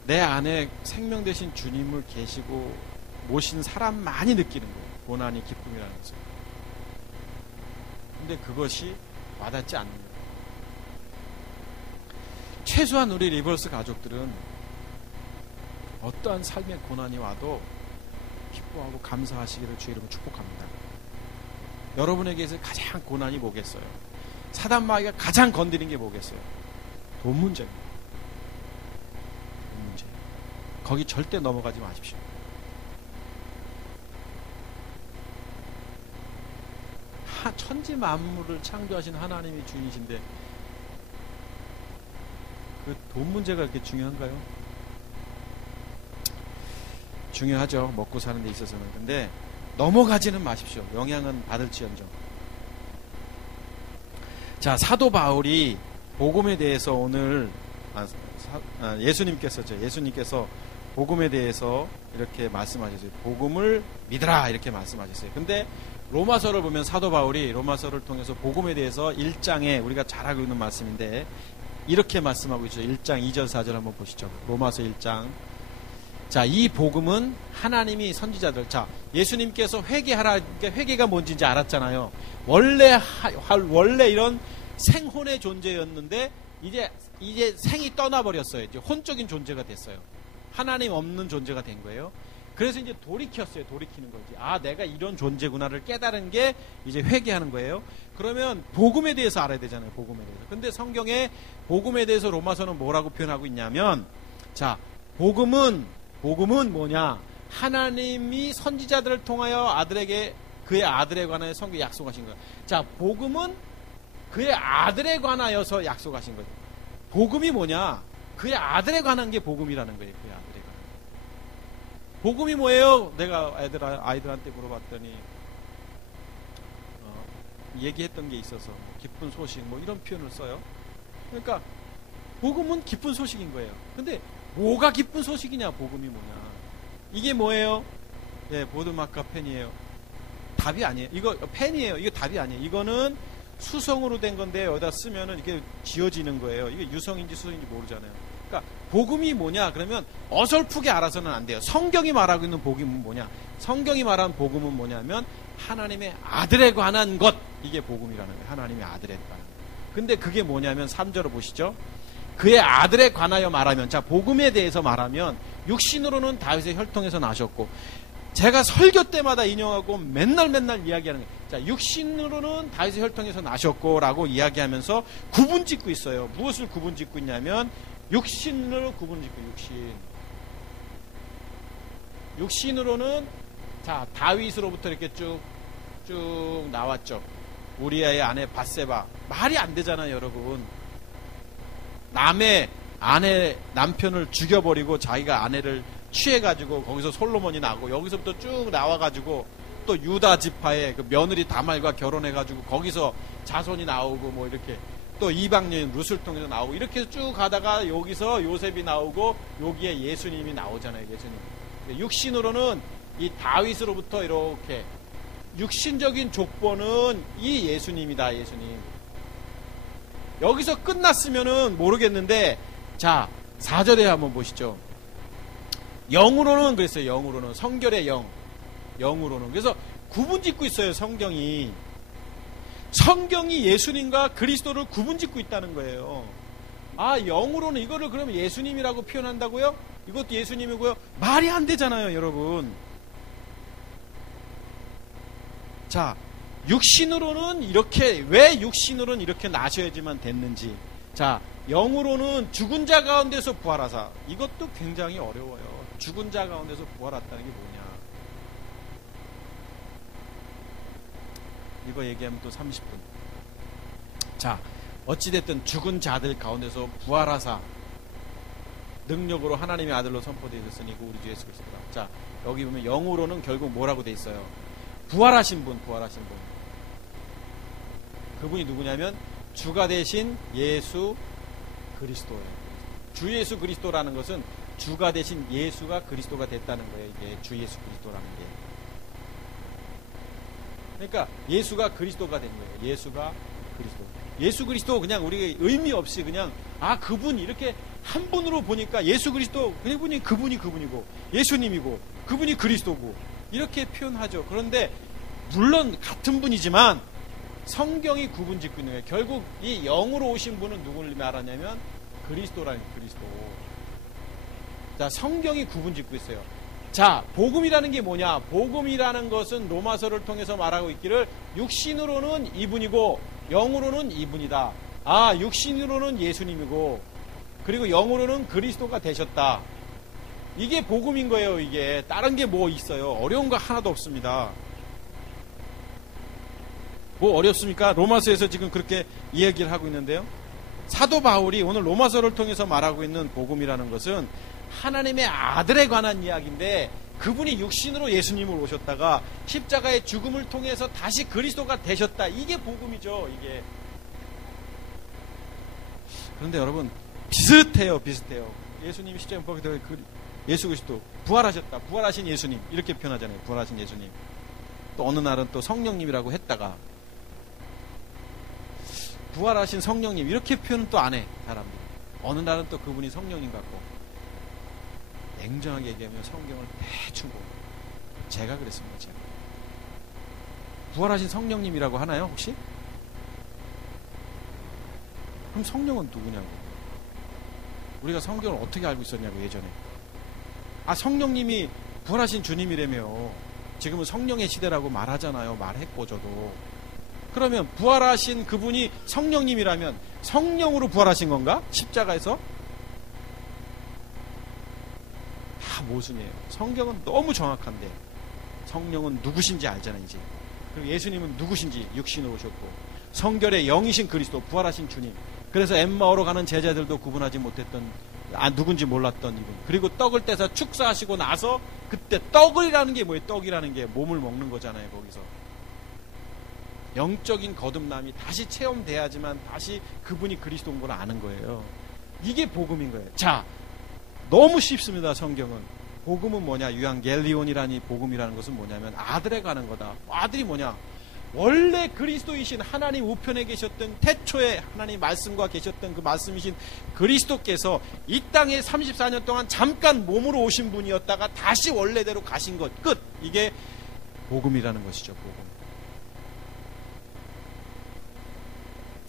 내 안에 생명 되신 주님을 계시고 모신 사람만이 느끼는 거예요. 고난이 기쁨이라는 것은. 근데 그것이 와닿지 않는 거예요. 최소한 우리 리버스 가족들은 어떠한 삶의 고난이 와도 기뻐하고 감사하시기를 주의 이름으로 축복합니다. 여러분에게서 가장 고난이 뭐겠어요? 사단마귀가 가장 건드린 게 뭐겠어요? 돈 문제입니다. 돈 문제. 거기 절대 넘어가지 마십시오. 천지 만물을 창조하신 하나님이 주인이신데 그 돈 문제가 그렇게 중요한가요? 중요하죠. 먹고 사는 데 있어서는. 근데 넘어가지는 마십시오. 영향은 받을지언정. 자, 바울이 복음에 대해서 오늘 예수님께서 복음에 대해서 이렇게 말씀하셨어요. 복음을 믿으라 이렇게 말씀하셨어요. 근데 로마서를 보면 사도 바울이 로마서를 통해서 복음에 대해서 1장에 우리가 잘 알고 있는 말씀인데 이렇게 말씀하고 있죠. 1장 2절 4절 한번 보시죠. 로마서 1장. 자, 이 복음은 하나님이 선지자들, 자, 예수님께서 회개하라, 그러니까 회개가 뭔지 이제 알았잖아요. 원래 이런 생혼의 존재였는데 이제 생이 떠나버렸어요. 이제 혼적인 존재가 됐어요. 하나님 없는 존재가 된 거예요. 그래서 이제 돌이켰어요. 돌이키는 거지. 아, 내가 이런 존재구나를 깨달은 게 이제 회개하는 거예요. 그러면 복음에 대해서 알아야 되잖아요. 복음에 대해서. 근데 성경에 복음에 대해서 로마서는 뭐라고 표현하고 있냐면, 자, 복음은 뭐냐? 하나님이 선지자들을 통하여 그의 아들에 관하여 성경에 약속하신 거예요. 자, 복음은 그의 아들에 관하여서 약속하신 거죠. 복음이 뭐냐? 그의 아들에 관한 게 복음이라는 거예요. 그의 아들에 관한. 복음이 뭐예요? 내가 아이들한테 물어봤더니 얘기했던 게 있어서 기쁜 소식 뭐 이런 표현을 써요. 그러니까 복음은 기쁜 소식인 거예요. 근데 뭐가 기쁜 소식이냐? 복음이 뭐냐? 이게 뭐예요? 예, 보드마카 펜이에요. 답이 아니에요. 이거 펜이에요. 이거 답이 아니에요. 이거는 수성으로 된 건데 여기다 쓰면은 이렇게 지어지는 거예요. 이게 유성인지 수성인지 모르잖아요. 그러니까 복음이 뭐냐? 그러면 어설프게 알아서는 안 돼요. 성경이 말하고 있는 복음은 뭐냐? 성경이 말하는 복음은 뭐냐면 하나님의 아들에 관한 것. 이게 복음이라는 거예요. 하나님의 아들에 관한 것. 근데 그게 뭐냐면 3절을 보시죠. 그의 아들에 관하여 말하면, 자, 복음에 대해서 말하면 육신으로는 다윗의 혈통에서 나셨고, 제가 설교 때마다 인용하고 맨날 이야기하는 거예요. 자, 육신으로는 다윗의 혈통에서 나셨고 라고 이야기하면서 구분 짓고 있어요. 무엇을 구분 짓고 있냐면 육신으로 구분 짓고, 육신으로는, 자, 다윗으로부터 이렇게 쭉 나왔죠. 우리아의 아내 밧세바. 말이 안 되잖아요, 여러분. 남의 남편을 죽여버리고 자기가 아내를 취해가지고 거기서 솔로몬이 나고, 여기서부터 쭉 나와가지고 또 유다 지파의 그 며느리 다말과 결혼해가지고 거기서 자손이 나오고, 뭐 이렇게 또 이방 여인 룻을 통해서 나오고, 이렇게 쭉 가다가 여기서 요셉이 나오고 여기에 예수님이 나오잖아요. 예수님. 육신으로는 이 다윗으로부터 이렇게 육신적인 족보는 이 예수님이다. 예수님. 여기서 끝났으면은 모르겠는데, 자, 4절에 한번 보시죠. 영으로는 그랬어요. 영으로는. 성결의 영으로는. 그래서 구분 짓고 있어요. 성경이 예수님과 그리스도를 구분 짓고 있다는 거예요. 아, 영으로는 이거를 그러면 예수님이라고 표현한다고요? 이것도 예수님이고요? 말이 안 되잖아요, 여러분. 자, 육신으로는 이렇게, 왜 육신으로는 이렇게 나셔야지만 됐는지. 자, 영으로는 죽은 자 가운데서 부활하사. 이것도 굉장히 어려워요. 죽은 자 가운데서 부활했다는 게 뭐냐. 이거 얘기하면 또 30분. 자, 어찌됐든 죽은 자들 가운데서 부활하사 능력으로 하나님의 아들로 선포되었으니 그 우리 주 예수 그리스도다. 자, 여기 보면 영으로는 결국 뭐라고 돼 있어요? 부활하신 분. 그분이 누구냐면 주가 되신 예수 그리스도예요. 주 예수 그리스도라는 것은 주가 되신 예수가 그리스도가 됐다는 거예요. 이게 주 예수 그리스도라는 게. 그러니까 예수가 그리스도가 된 거예요. 예수가 그리스도. 예수 그리스도 그냥 우리가 의미 없이 그냥, 아, 그분 이렇게 한 분으로 보니까 예수 그리스도 그분이 그분이고 예수님이고 그분이 그리스도고 이렇게 표현하죠. 그런데 물론 같은 분이지만 성경이 구분 짓고 있는 거예요. 결국 이 영으로 오신 분은 누구를 말하냐면 그리스도라는 그리스도. 자, 성경이 구분 짓고 있어요. 자, 복음이라는 게 뭐냐? 복음이라는 것은 로마서를 통해서 말하고 있기를 육신으로는 이분이고 영으로는 이분이다. 아, 육신으로는 예수님이고 그리고 영으로는 그리스도가 되셨다. 이게 복음인 거예요. 이게 다른 게 뭐 있어요? 어려운 거 하나도 없습니다. 뭐 어렵습니까? 로마서에서 지금 그렇게 이야기를 하고 있는데요. 사도 바울이 오늘 로마서를 통해서 말하고 있는 복음이라는 것은 하나님의 아들에 관한 이야기인데, 그분이 육신으로 예수님을 오셨다가 십자가의 죽음을 통해서 다시 그리스도가 되셨다. 이게 복음이죠. 이게. 그런데 여러분, 비슷해요. 예수님이 십자가에 못 박혀 예수 그리스도 부활하셨다. 부활하신 예수님 이렇게 표현하잖아요. 부활하신 예수님. 또 어느 날은 또 성령님이라고 했다가 부활하신 성령님 이렇게 표현은 또 안 해. 사람들이. 어느 날은 또 그분이 성령님 같고. 냉정하게 얘기하면 성경을 대충 보고. 제가 그랬습니다. 제가. 부활하신 성령님이라고 하나요? 혹시? 그럼 성령은 누구냐고. 우리가 성경을 어떻게 알고 있었냐고. 예전에. 아, 성령님이 부활하신 주님이라며. 지금은 성령의 시대라고 말하잖아요. 말했고 저도. 그러면 부활하신 그분이 성령님이라면 성령으로 부활하신 건가? 십자가에서? 다 모순이에요. 성경은 너무 정확한데 성령은 누구신지 알잖아요. 이제. 그리고 예수님은 누구신지 육신으로 오셨고 성결의 영이신 그리스도, 부활하신 주님. 그래서 엠마오로 가는 제자들도 구분하지 못했던, 누군지 몰랐던 이분. 그리고 떡을 떼서 축사하시고 나서 그때 떡이라는 게 뭐예요? 떡이라는 게 몸을 먹는 거잖아요. 거기서 영적인 거듭남이 다시 체험돼야지만 다시 그분이 그리스도인 걸 아는 거예요. 이게 복음인 거예요. 자, 너무 쉽습니다. 성경은. 복음은 뭐냐? 유앙겔리온이라는 이 복음이라는 것은 뭐냐면 아들에 가는 거다. 아들이 뭐냐? 원래 그리스도이신 하나님 우편에 계셨던, 태초에 하나님 말씀과 계셨던 그 말씀이신 그리스도께서 이 땅에 34년 동안 잠깐 몸으로 오신 분이었다가 다시 원래대로 가신 것, 끝. 이게 복음이라는 것이죠. 복음.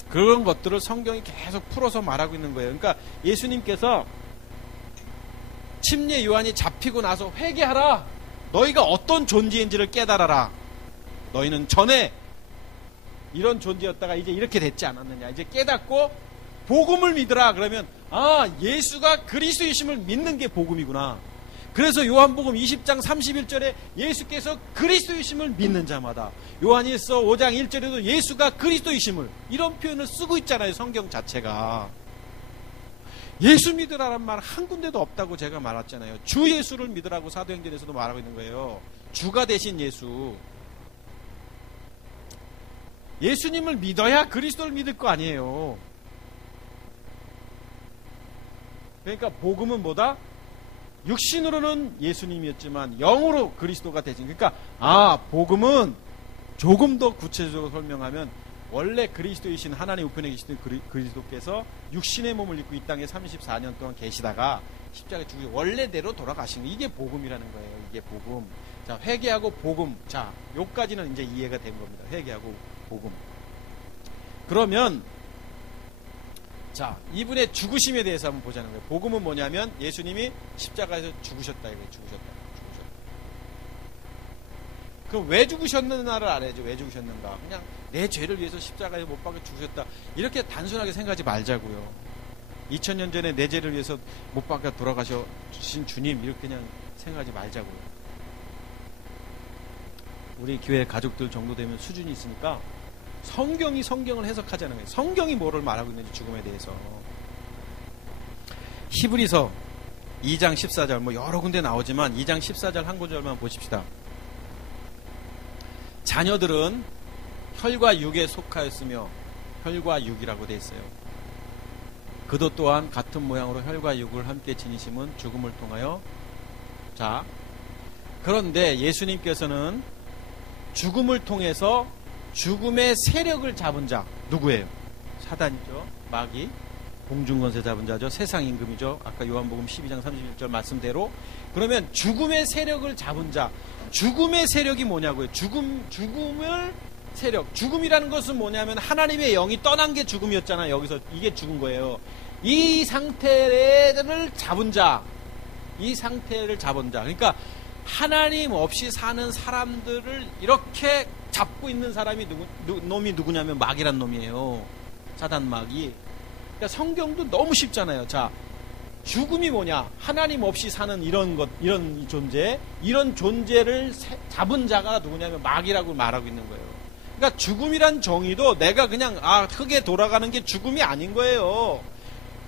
그런 것들을 성경이 계속 풀어서 말하고 있는 거예요. 그러니까 예수님께서 침례 요한이 잡히고 나서 회개하라. 너희가 어떤 존재인지를 깨달아라. 너희는 전에 이런 존재였다가 이제 이렇게 됐지 않았느냐. 이제 깨닫고 복음을 믿으라. 그러면 예수가 그리스도이심을 믿는 게 복음이구나. 그래서 요한복음 20장 31절에 예수께서 그리스도이심을 믿는 자마다, 요한일서 5장 1절에도 예수가 그리스도이심을, 이런 표현을 쓰고 있잖아요. 성경 자체가. 예수 믿으라는 말 한 군데도 없다고 제가 말했잖아요. 주 예수를 믿으라고 사도행전에서도 말하고 있는 거예요. 주가 되신 예수. 예수님을 믿어야 그리스도를 믿을 거 아니에요. 그러니까 복음은 뭐다? 육신으로는 예수님이었지만 영으로 그리스도가 되신. 그러니까 복음은 조금 더 구체적으로 설명하면 원래 그리스도이신 하나님 우편에 계시던 그리스도께서 육신의 몸을 입고 이 땅에 34년 동안 계시다가 십자가에 죽으시고 원래대로 돌아가신 거. 이게 복음이라는 거예요. 이게 복음. 자, 회개하고 복음. 자, 요까지는 이제 이해가 된 겁니다. 회개하고 복음. 그러면 자, 이분의 죽으심에 대해서 한번 보자는 거예요. 복음은 뭐냐면 예수님이 십자가에서 죽으셨다 이거예요. 죽으셨다. 그럼 왜 죽으셨는가를 알아야죠. 왜 죽으셨는가. 그냥 내 죄를 위해서 십자가에 못 박혀 죽으셨다. 이렇게 단순하게 생각하지 말자고요. 2000년 전에 내 죄를 위해서 못 박혀 돌아가신 주님, 이렇게 그냥 생각하지 말자고요. 우리 교회 가족들 정도 되면 수준이 있으니까 성경이 성경을 해석하자는 거예요. 성경이 뭐를 말하고 있는지 죽음에 대해서. 히브리서 2장 14절 뭐 여러 군데 나오지만 2장 14절 한 구절만 보십시다. 자녀들은 혈과 육에 속하였으며 혈과 육이라고 되어 있어요. 그도 또한 같은 모양으로 혈과 육을 함께 지니심은 죽음을 통하여. 자, 그런데 예수님께서는 죽음을 통해서 죽음의 세력을 잡은 자, 누구예요? 사단이죠. 마귀, 공중권세 잡은 자죠. 세상 임금이죠. 아까 요한복음 12장 31절 말씀대로. 그러면 죽음의 세력을 잡은 자, 죽음의 세력이 뭐냐고요? 죽음을 세력. 죽음이라는 것은 뭐냐면 하나님의 영이 떠난 게 죽음이었잖아요. 여기서 이게 죽은 거예요. 이 상태를 잡은 자, 이 상태를 잡은 자. 그러니까 하나님 없이 사는 사람들을 이렇게 잡고 있는 사람이 놈이 누구냐면 마귀란 놈이에요. 사단 마귀. 그러니까 성경도 너무 쉽잖아요. 자, 죽음이 뭐냐? 하나님 없이 사는 이런 것, 이런 존재, 이런 존재를 잡은 자가 누구냐면 마귀라고 말하고 있는 거예요. 그러니까 죽음이란 정의도 내가 그냥 흙에 돌아가는 게 죽음이 아닌 거예요.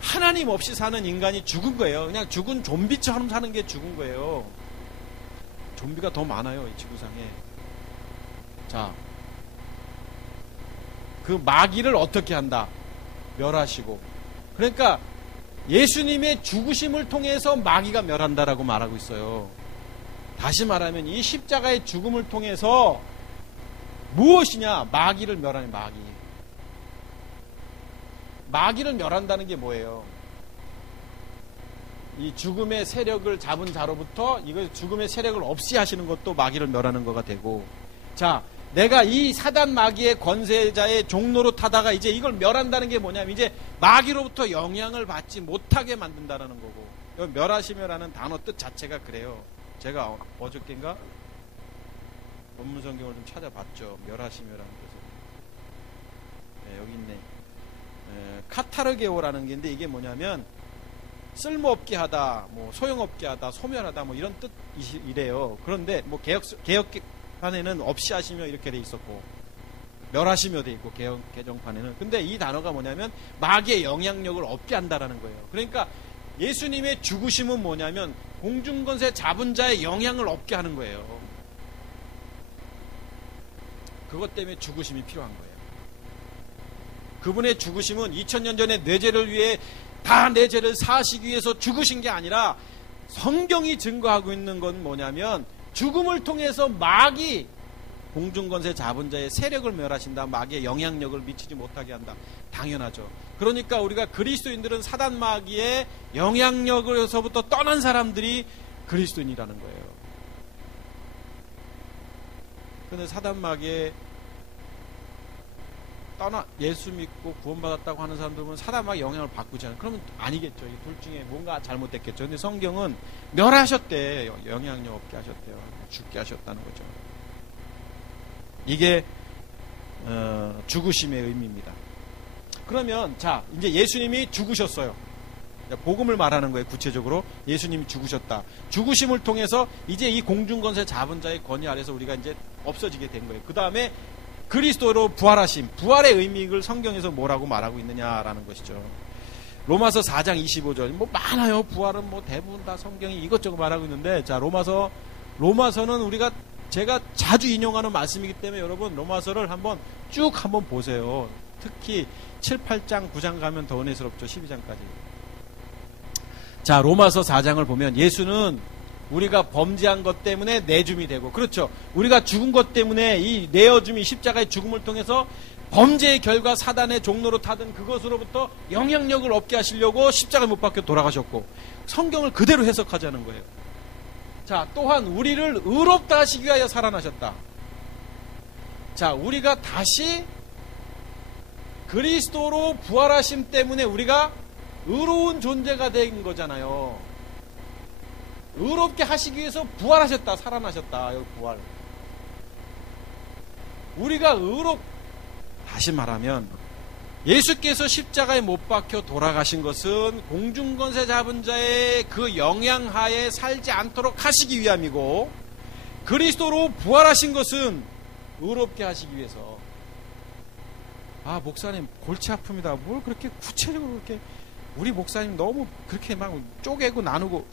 하나님 없이 사는 인간이 죽은 거예요. 그냥 죽은 좀비처럼 사는 게 죽은 거예요. 좀비가 더 많아요, 이 지구상에. 자, 그 마귀를 어떻게 한다? 멸하시고. 그러니까 예수님의 죽으심을 통해서 마귀가 멸한다라고 말하고 있어요. 다시 말하면 이 십자가의 죽음을 통해서 무엇이냐? 마귀를 멸하는 마귀. 마귀를 멸한다는 게 뭐예요? 이 죽음의 세력을 잡은 자로부터 이거 죽음의 세력을 없이 하시는 것도 마귀를 멸하는 거가 되고. 자, 내가 이 사단 마귀의 권세자의 종로로 타다가 이제 이걸 멸한다는 게 뭐냐면 이제 마귀로부터 영향을 받지 못하게 만든다는 거고. 멸하시며라는 단어 뜻 자체가 그래요. 제가 어저께인가 원문 성경을 좀 찾아봤죠. 멸하시며라는 뜻을. 네, 여기 있네. 카타르게오라는 게 있는데 이게 뭐냐면 쓸모없게 하다, 뭐 소용없게 하다, 소멸하다, 뭐 이런 뜻이래요. 그런데 뭐 개혁판에는 없이 하시며 이렇게 돼 있었고, 멸하시며 돼 있고 개정판에는. 근데 이 단어가 뭐냐면 마귀의 영향력을 없게 한다라는 거예요. 그러니까 예수님의 죽으심은 뭐냐면 공중권세 잡은 자의 영향을 없게 하는 거예요. 그것 때문에 죽으심이 필요한 거예요. 그분의 죽으심은 2000년 전에 내 죄를 위해 다 내 죄를 사하시기 위해서 죽으신 게 아니라 성경이 증거하고 있는 건 뭐냐면 죽음을 통해서 마귀 공중권세 잡은 자의 세력을 멸하신다. 마귀의 영향력을 미치지 못하게 한다. 당연하죠. 그러니까 우리가 그리스도인들은 사단 마귀의 영향력에서부터 떠난 사람들이 그리스도인이라는 거예요. 근데 사단 마귀의 떠나 예수 믿고 구원받았다고 하는 사람들은 사단 마귀의 영향을 받고지 않아요. 그러면 아니겠죠. 이 둘 중에 뭔가 잘못됐겠죠. 근데 성경은 멸하셨대. 영향력 없게 하셨대요. 죽게 하셨다는 거죠. 이게 죽으심의 의미입니다. 그러면 자 이제 예수님이 죽으셨어요. 복음을 말하는 거예요. 구체적으로 예수님이 죽으셨다. 죽으심을 통해서 이제 이 공중권세 잡은 자의 권위 아래서 우리가 이제 없어지게 된 거예요. 그 다음에 그리스도로 부활하심, 부활의 의미를 성경에서 뭐라고 말하고 있느냐라는 것이죠. 로마서 4장 25절 뭐 많아요. 부활은 뭐 대부분 다 성경이 이것저것 말하고 있는데, 자 로마서는 우리가 제가 자주 인용하는 말씀이기 때문에 여러분 로마서를 쭉 한번 보세요. 특히 7, 8장, 9장 가면 더 은혜스럽죠. 12장까지. 자, 로마서 4장을 보면 예수는 우리가 범죄한 것 때문에 내줌이 되고, 그렇죠. 우리가 죽은 것 때문에 이 내어줌이 십자가의 죽음을 통해서 범죄의 결과 사단의 종로로 타든 그것으로부터 영향력을 얻게 하시려고 십자가에 못 박혀 돌아가셨고, 성경을 그대로 해석하자는 거예요. 자, 또한 우리를 의롭다 하시기 위하여 살아나셨다. 자, 우리가 다시 그리스도로 부활하심 때문에 우리가 의로운 존재가 된 거잖아요. 의롭게 하시기 위해서 부활하셨다. 살아나셨다. 여기 부활. 우리가 다시 말하면 예수께서 십자가에 못 박혀 돌아가신 것은 공중권세 잡은 자의 그 영향하에 살지 않도록 하시기 위함이고, 그리스도로 부활하신 것은 의롭게 하시기 위해서. 아, 목사님 골치 아픕니다. 뭘 그렇게 구체적으로 그렇게, 우리 목사님 너무 그렇게 막 쪼개고 나누고,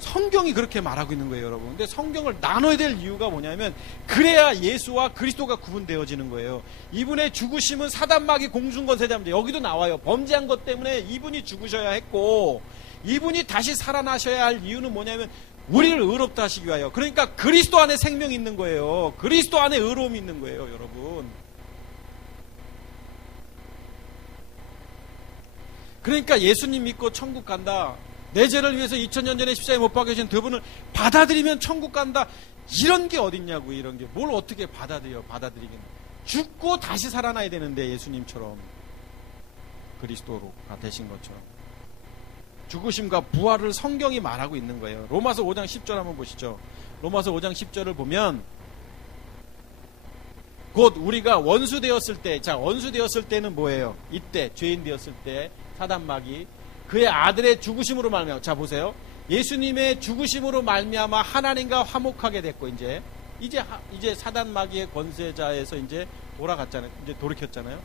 성경이 그렇게 말하고 있는 거예요, 여러분. 근데 성경을 나눠야 될 이유가 뭐냐면 그래야 예수와 그리스도가 구분되어지는 거예요. 이분의 죽으심은 사단마귀 공중권세 잡은 자, 여기도 나와요. 범죄한 것 때문에 이분이 죽으셔야 했고, 이분이 다시 살아나셔야 할 이유는 뭐냐면 우리를 의롭다 하시기 위하여. 그러니까 그리스도 안에 생명이 있는 거예요. 그리스도 안에 의로움이 있는 거예요, 여러분. 그러니까 예수님 믿고 천국 간다, 내 죄를 위해서 2000년 전에 십자가에 못 박으신 그분을 받아들이면 천국 간다, 이런 게 어딨냐고. 이런 게 뭘 어떻게 받아들이긴. 죽고 다시 살아나야 되는데, 예수님처럼 그리스도로가 되신 것처럼 죽으심과 부활을 성경이 말하고 있는 거예요. 로마서 5장 10절 한번 보시죠. 로마서 5장 10절을 보면 곧 우리가 원수 되었을 때, 자, 원수 되었을 때는 뭐예요? 이때 죄인 되었을 때 사단 마귀 그의 아들의 죽으심으로 말미암아, 자 보세요. 예수님의 죽으심으로 말미암아 하나님과 화목하게 됐고, 이제 사단 마귀의 권세자에서 이제 돌아갔잖아요. 이제 돌이켰잖아요.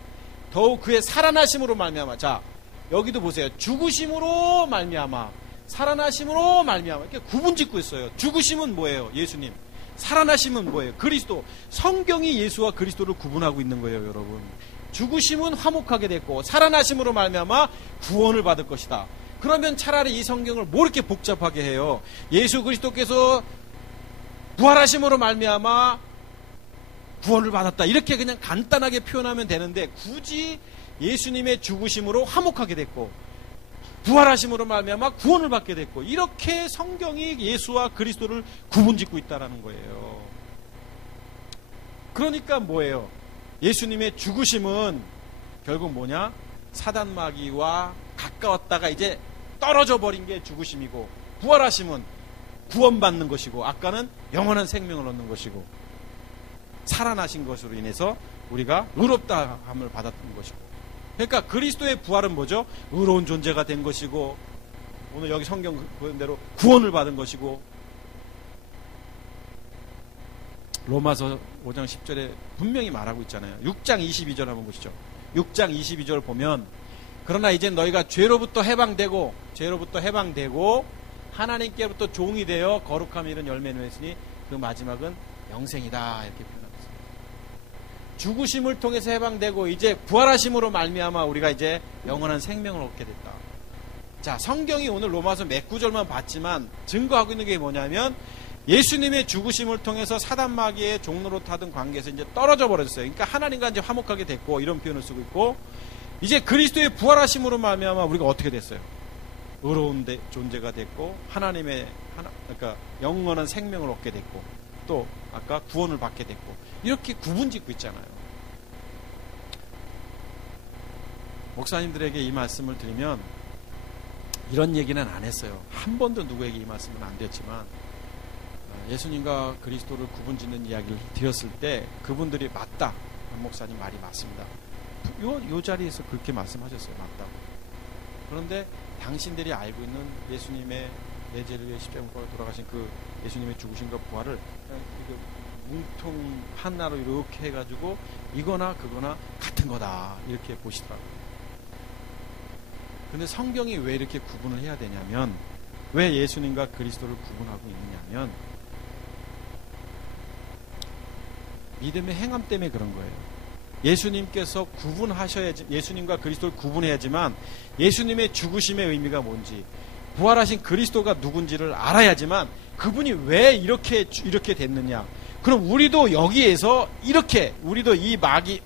더욱 그의 살아나심으로 말미암아. 자, 여기도 보세요. 죽으심으로 말미암아, 살아나심으로 말미암아. 이렇게 구분짓고 있어요. 죽으심은 뭐예요? 예수님. 살아나심은 뭐예요? 그리스도. 성경이 예수와 그리스도를 구분하고 있는 거예요, 여러분. 죽으심은 화목하게 됐고, 살아나심으로 말미암아 구원을 받을 것이다. 그러면 차라리 이 성경을 뭐 이렇게 복잡하게 해요? 예수 그리스도께서 부활하심으로 말미암아 구원을 받았다, 이렇게 그냥 간단하게 표현하면 되는데, 굳이 예수님의 죽으심으로 화목하게 됐고 부활하심으로 말미암아 구원을 받게 됐고, 이렇게 성경이 예수와 그리스도를 구분짓고 있다라는 거예요. 그러니까 뭐예요? 예수님의 죽으심은 결국 뭐냐? 사단 마귀와 가까웠다가 이제 떨어져 버린 게 죽으심이고, 부활하심은 구원받는 것이고, 아까는 영원한 생명을 얻는 것이고, 살아나신 것으로 인해서 우리가 의롭다함을 받았던 것이고. 그러니까 그리스도의 부활은 뭐죠? 의로운 존재가 된 것이고, 오늘 여기 성경 그대로 구원을 받은 것이고, 로마서 5장 10절에 분명히 말하고 있잖아요. 6장 22절 한번 보시죠. 6장 22절 보면, 그러나 이제 너희가 죄로부터 해방되고 하나님께로부터 종이 되어 거룩함 이른 열매를 맺으니 그 마지막은 영생이다, 이렇게 표현하고 있습니다. 죽으심을 통해서 해방되고 이제 부활하심으로 말미암아 우리가 이제 영원한 생명을 얻게 됐다. 자, 성경이 오늘 로마서 몇 구절만 봤지만 증거하고 있는 게 뭐냐면, 예수님의 죽으심을 통해서 사단 마귀의 종로로 타던 관계에서 이제 떨어져 버렸어요. 그러니까 하나님과 이제 화목하게 됐고, 이런 표현을 쓰고 있고, 이제 그리스도의 부활하심으로 말미암아 우리가 어떻게 됐어요? 의로운 존재가 됐고, 그러니까 영원한 생명을 얻게 됐고, 또 아까 구원을 받게 됐고, 이렇게 구분짓고 있잖아요. 목사님들에게 이 말씀을 드리면 이런 얘기는 안 했어요. 한 번도 누구에게 이 말씀은 안 드렸지만, 예수님과 그리스도를 구분짓는 이야기를 드렸을 때 그분들이 맞다, 한 목사님 말이 맞습니다, 요 자리에서 그렇게 말씀하셨어요. 맞다고. 그런데 당신들이 알고 있는 예수님의 내 죄를 위해 십자가에 못 박혀 돌아가신 그 예수님의 죽으심과 부활을 그냥 뭉통 하나로 이렇게 해가지고 이거나 그거나 같은 거다, 이렇게 보시더라고요. 근데 성경이 왜 이렇게 구분을 해야 되냐면, 왜 예수님과 그리스도를 구분하고 있느냐면, 믿음의 행함 때문에 그런 거예요. 예수님께서 구분하셔야지, 예수님과 그리스도를 구분해야지만 예수님의 죽으심의 의미가 뭔지, 부활하신 그리스도가 누군지를 알아야지만 그분이 왜 이렇게 됐느냐. 그럼 우리도 여기에서 우리도 이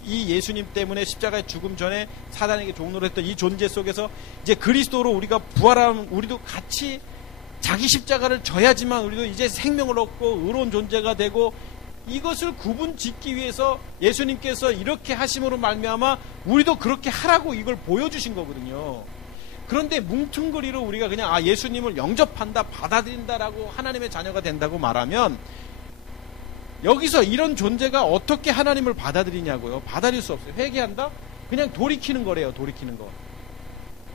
예수님 때문에 십자가의 죽음 전에 사단에게 종노를 했던 이 존재 속에서 이제 그리스도로 우리가 부활하면 우리도 같이 자기 십자가를 져야지만 우리도 이제 생명을 얻고 의로운 존재가 되고, 이것을 구분 짓기 위해서 예수님께서 이렇게 하심으로 말미암아 우리도 그렇게 하라고 이걸 보여주신 거거든요. 그런데 뭉퉁거리로 우리가 그냥 예수님을 영접한다, 받아들인다라고 하나님의 자녀가 된다고 말하면, 여기서 이런 존재가 어떻게 하나님을 받아들이냐고요. 받아들일 수 없어요. 회개한다? 그냥 돌이키는 거래요. 돌이키는 거.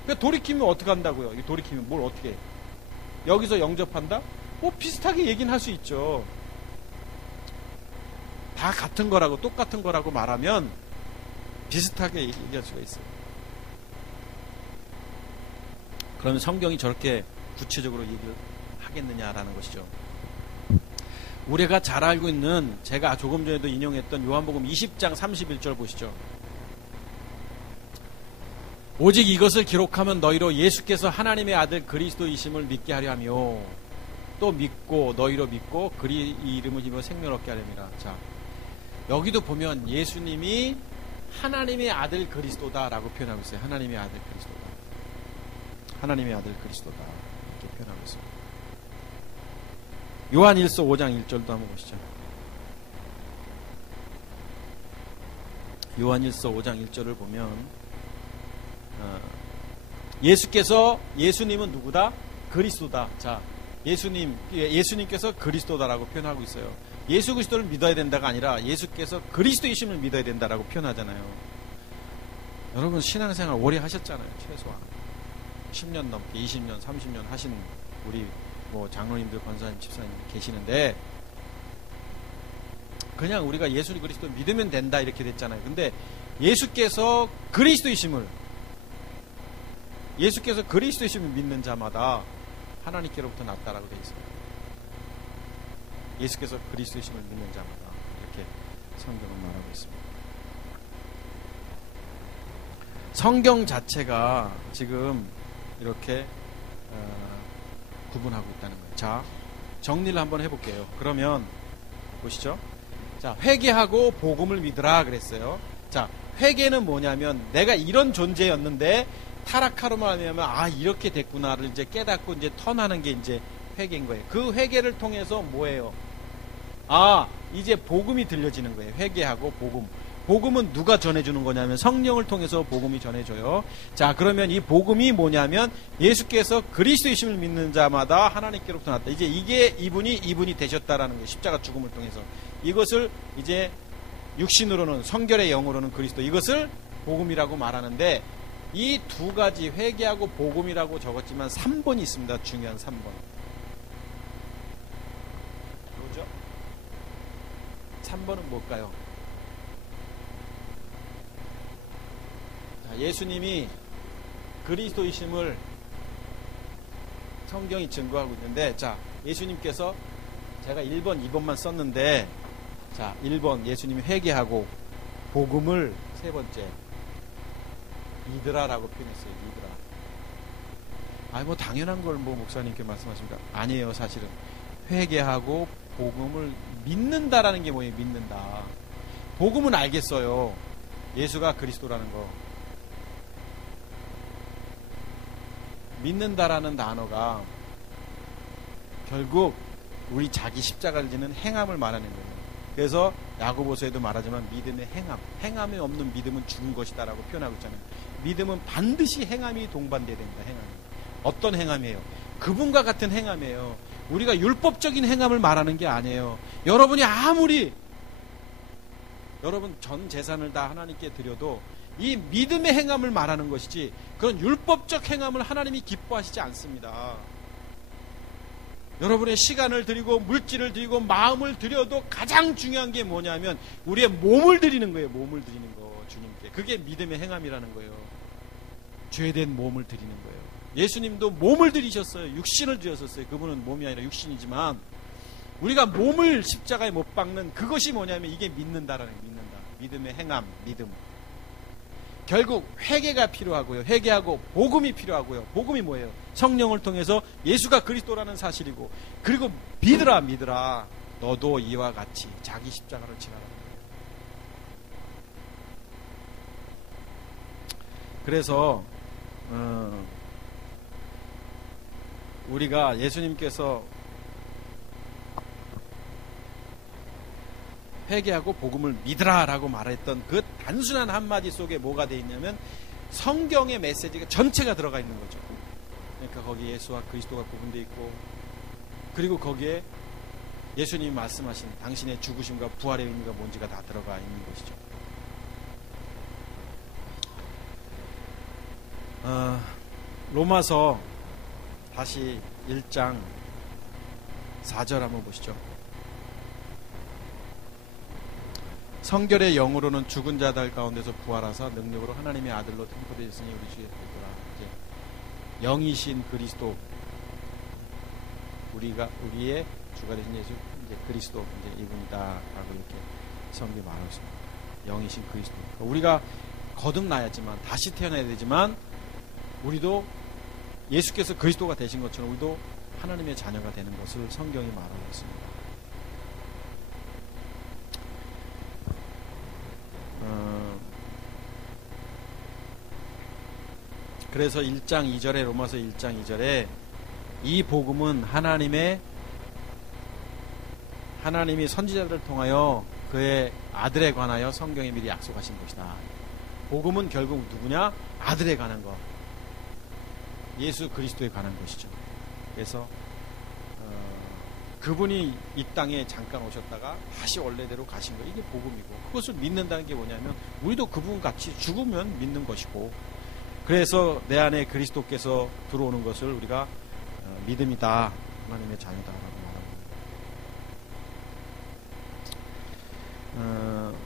그러니까 돌이키면 어떻게 한다고요? 돌이키면 뭘 어떻게 해? 여기서 영접한다? 비슷하게 얘기는 할 수 있죠. 다 같은 거라고, 똑같은 거라고 말하면 비슷하게 얘기할 수가 있어요. 그러면 성경이 저렇게 구체적으로 얘기를 하겠느냐라는 것이죠. 우리가 잘 알고 있는, 제가 조금 전에도 인용했던 요한복음 20장 31절 보시죠. 오직 이것을 기록하면 너희로 예수께서 하나님의 아들 그리스도이심을 믿게 하려 하며, 또 믿고 너희로 믿고 그리 이름을 힘으로 생명을 얻게 하려니라. 자, 여기도 보면 예수님이 하나님의 아들 그리스도다라고 표현하고 있어요. 하나님의 아들 그리스도다. 하나님의 아들 그리스도다, 이렇게 표현하고 있습니다. 요한일서 5장 1절도 한번 보시죠. 요한일서 5장 1절을 보면, 예수님은 누구다? 그리스도다. 자, 예수님께서 그리스도다라고 표현하고 있어요. 예수 그리스도를 믿어야 된다가 아니라 예수께서 그리스도이심을 믿어야 된다라고 표현하잖아요. 여러분 신앙생활 오래 하셨잖아요. 최소한 10년 넘게 20년 30년 하신 우리 장로님들, 권사님, 집사님 계시는데, 그냥 우리가 예수 그리스도를 믿으면 된다 이렇게 됐잖아요. 근데 예수께서 그리스도이심을 믿는 자마다 하나님께로부터 났다라고 되어 있습니다. 예수께서 그리스도이심을 믿는 자마다, 이렇게 성경은 말하고 있습니다. 성경 자체가 지금 이렇게 구분하고 있다는 거예요. 자, 정리를 한번 해볼게요. 그러면 보시죠. 자, 회개하고 복음을 믿으라 그랬어요. 자, 회개는 뭐냐면 내가 이런 존재였는데 타락하로 말하면 이렇게 됐구나를 이제 깨닫고 이제 턴하는 게 이제 회개인 거예요. 그 회개를 통해서 뭐예요? 이제 복음이 들려지는 거예요. 회개하고 복음. 복음은 누가 전해주는 거냐면 성령을 통해서 복음이 전해져요. 자, 그러면 이 복음이 뭐냐면 예수께서 그리스도이심을 믿는 자마다 하나님께로부터 났다. 이제 이게 이분이 되셨다라는 거예요. 십자가 죽음을 통해서. 이것을 이제 육신으로는, 성결의 영으로는 그리스도, 이것을 복음이라고 말하는데, 이 두 가지, 회개하고 복음이라고 적었지만 3번이 있습니다. 중요한 3번. 뭐죠? 3번은 뭘까요? 자, 예수님이 그리스도이심을 성경이 증거하고 있는데, 자, 예수님께서, 제가 1번, 2번만 썼는데, 자, 1번 예수님이 회개하고 복음을, 세 번째 믿으라라고 표현했어요. 믿으라. 아니 뭐 당연한 걸 뭐 목사님께 말씀하십니까? 아니에요. 사실은 회개하고 복음을 믿는다라는 게 뭐예요? 믿는다. 복음은 알겠어요. 예수가 그리스도라는 거. 믿는다라는 단어가 결국 우리 자기 십자가를 지는 행함을 말하는 거예요. 그래서 야고보서에도 말하지만 믿음의 행함, 행함이 없는 믿음은 죽은 것이다라고 표현하고 있잖아요. 믿음은 반드시 행함이 동반돼야 됩니다. 행함이. 어떤 행함이에요? 그분과 같은 행함이에요. 우리가 율법적인 행함을 말하는 게 아니에요. 여러분이 아무리 여러분 전 재산을 다 하나님께 드려도 이 믿음의 행함을 말하는 것이지, 그런 율법적 행함을 하나님이 기뻐하시지 않습니다. 여러분의 시간을 드리고 물질을 드리고 마음을 드려도 가장 중요한 게 뭐냐면 우리의 몸을 드리는 거예요. 몸을 드리는 거, 주님께. 그게 믿음의 행함이라는 거예요. 죄된 몸을 드리는 거예요. 예수님도 몸을 드리셨어요. 육신을 드렸었어요. 그분은 몸이 아니라 육신이지만 우리가 몸을 십자가에 못 박는 그것이 뭐냐면 이게 믿는다라는 거예요. 믿는다. 믿음의 행함, 믿음. 결국 회개가 필요하고요. 회개하고 복음이 필요하고요. 복음이 뭐예요? 성령을 통해서 예수가 그리스도라는 사실이고, 그리고 믿으라. 너도 이와 같이 자기 십자가를 지라라. 그래서 우리가 예수님께서 회개하고 복음을 믿으라라고 말했던 그 단순한 한마디 속에 뭐가 되어 있냐면 성경의 메시지가 전체가 들어가 있는 거죠. 그러니까 거기 예수와 그리스도가 구분되어 있고, 그리고 거기에 예수님이 말씀하신 당신의 죽으심과 부활의 의미가 뭔지가 다 들어가 있는 것이죠. 로마서 다시 1장 4절 한번 보시죠. 성결의 영으로는 죽은 자들 가운데서 부활하사 능력으로 하나님의 아들로 통포되셨으니 우리 주의 보더라. 이제 영이신 그리스도, 우리의 주가 되신 예수, 이제 그리스도, 이제 이분이다라고 이렇게 성경이 말하고 있습니다. 영이신 그리스도. 우리가 거듭나야지만, 다시 태어나야 되지만, 우리도 예수께서 그리스도가 되신 것처럼 우리도 하나님의 자녀가 되는 것을 성경이 말하고 있습니다. 그래서 1장 2절에, 로마서 1장 2절에 이 복음은 하나님이 선지자들을 통하여 그의 아들에 관하여 성경에 미리 약속하신 것이다. 복음은 결국 누구냐? 아들에 관한 것, 예수 그리스도에 관한 것이죠. 그래서 그분이 이 땅에 잠깐 오셨다가 다시 원래대로 가신 거, 이게 복음이고, 그것을 믿는다는 게 뭐냐면 우리도 그분 같이 죽으면 믿는 것이고, 그래서 내 안에 그리스도께서 들어오는 것을 우리가 믿음이다, 하나님의 자녀다라고 말합니다.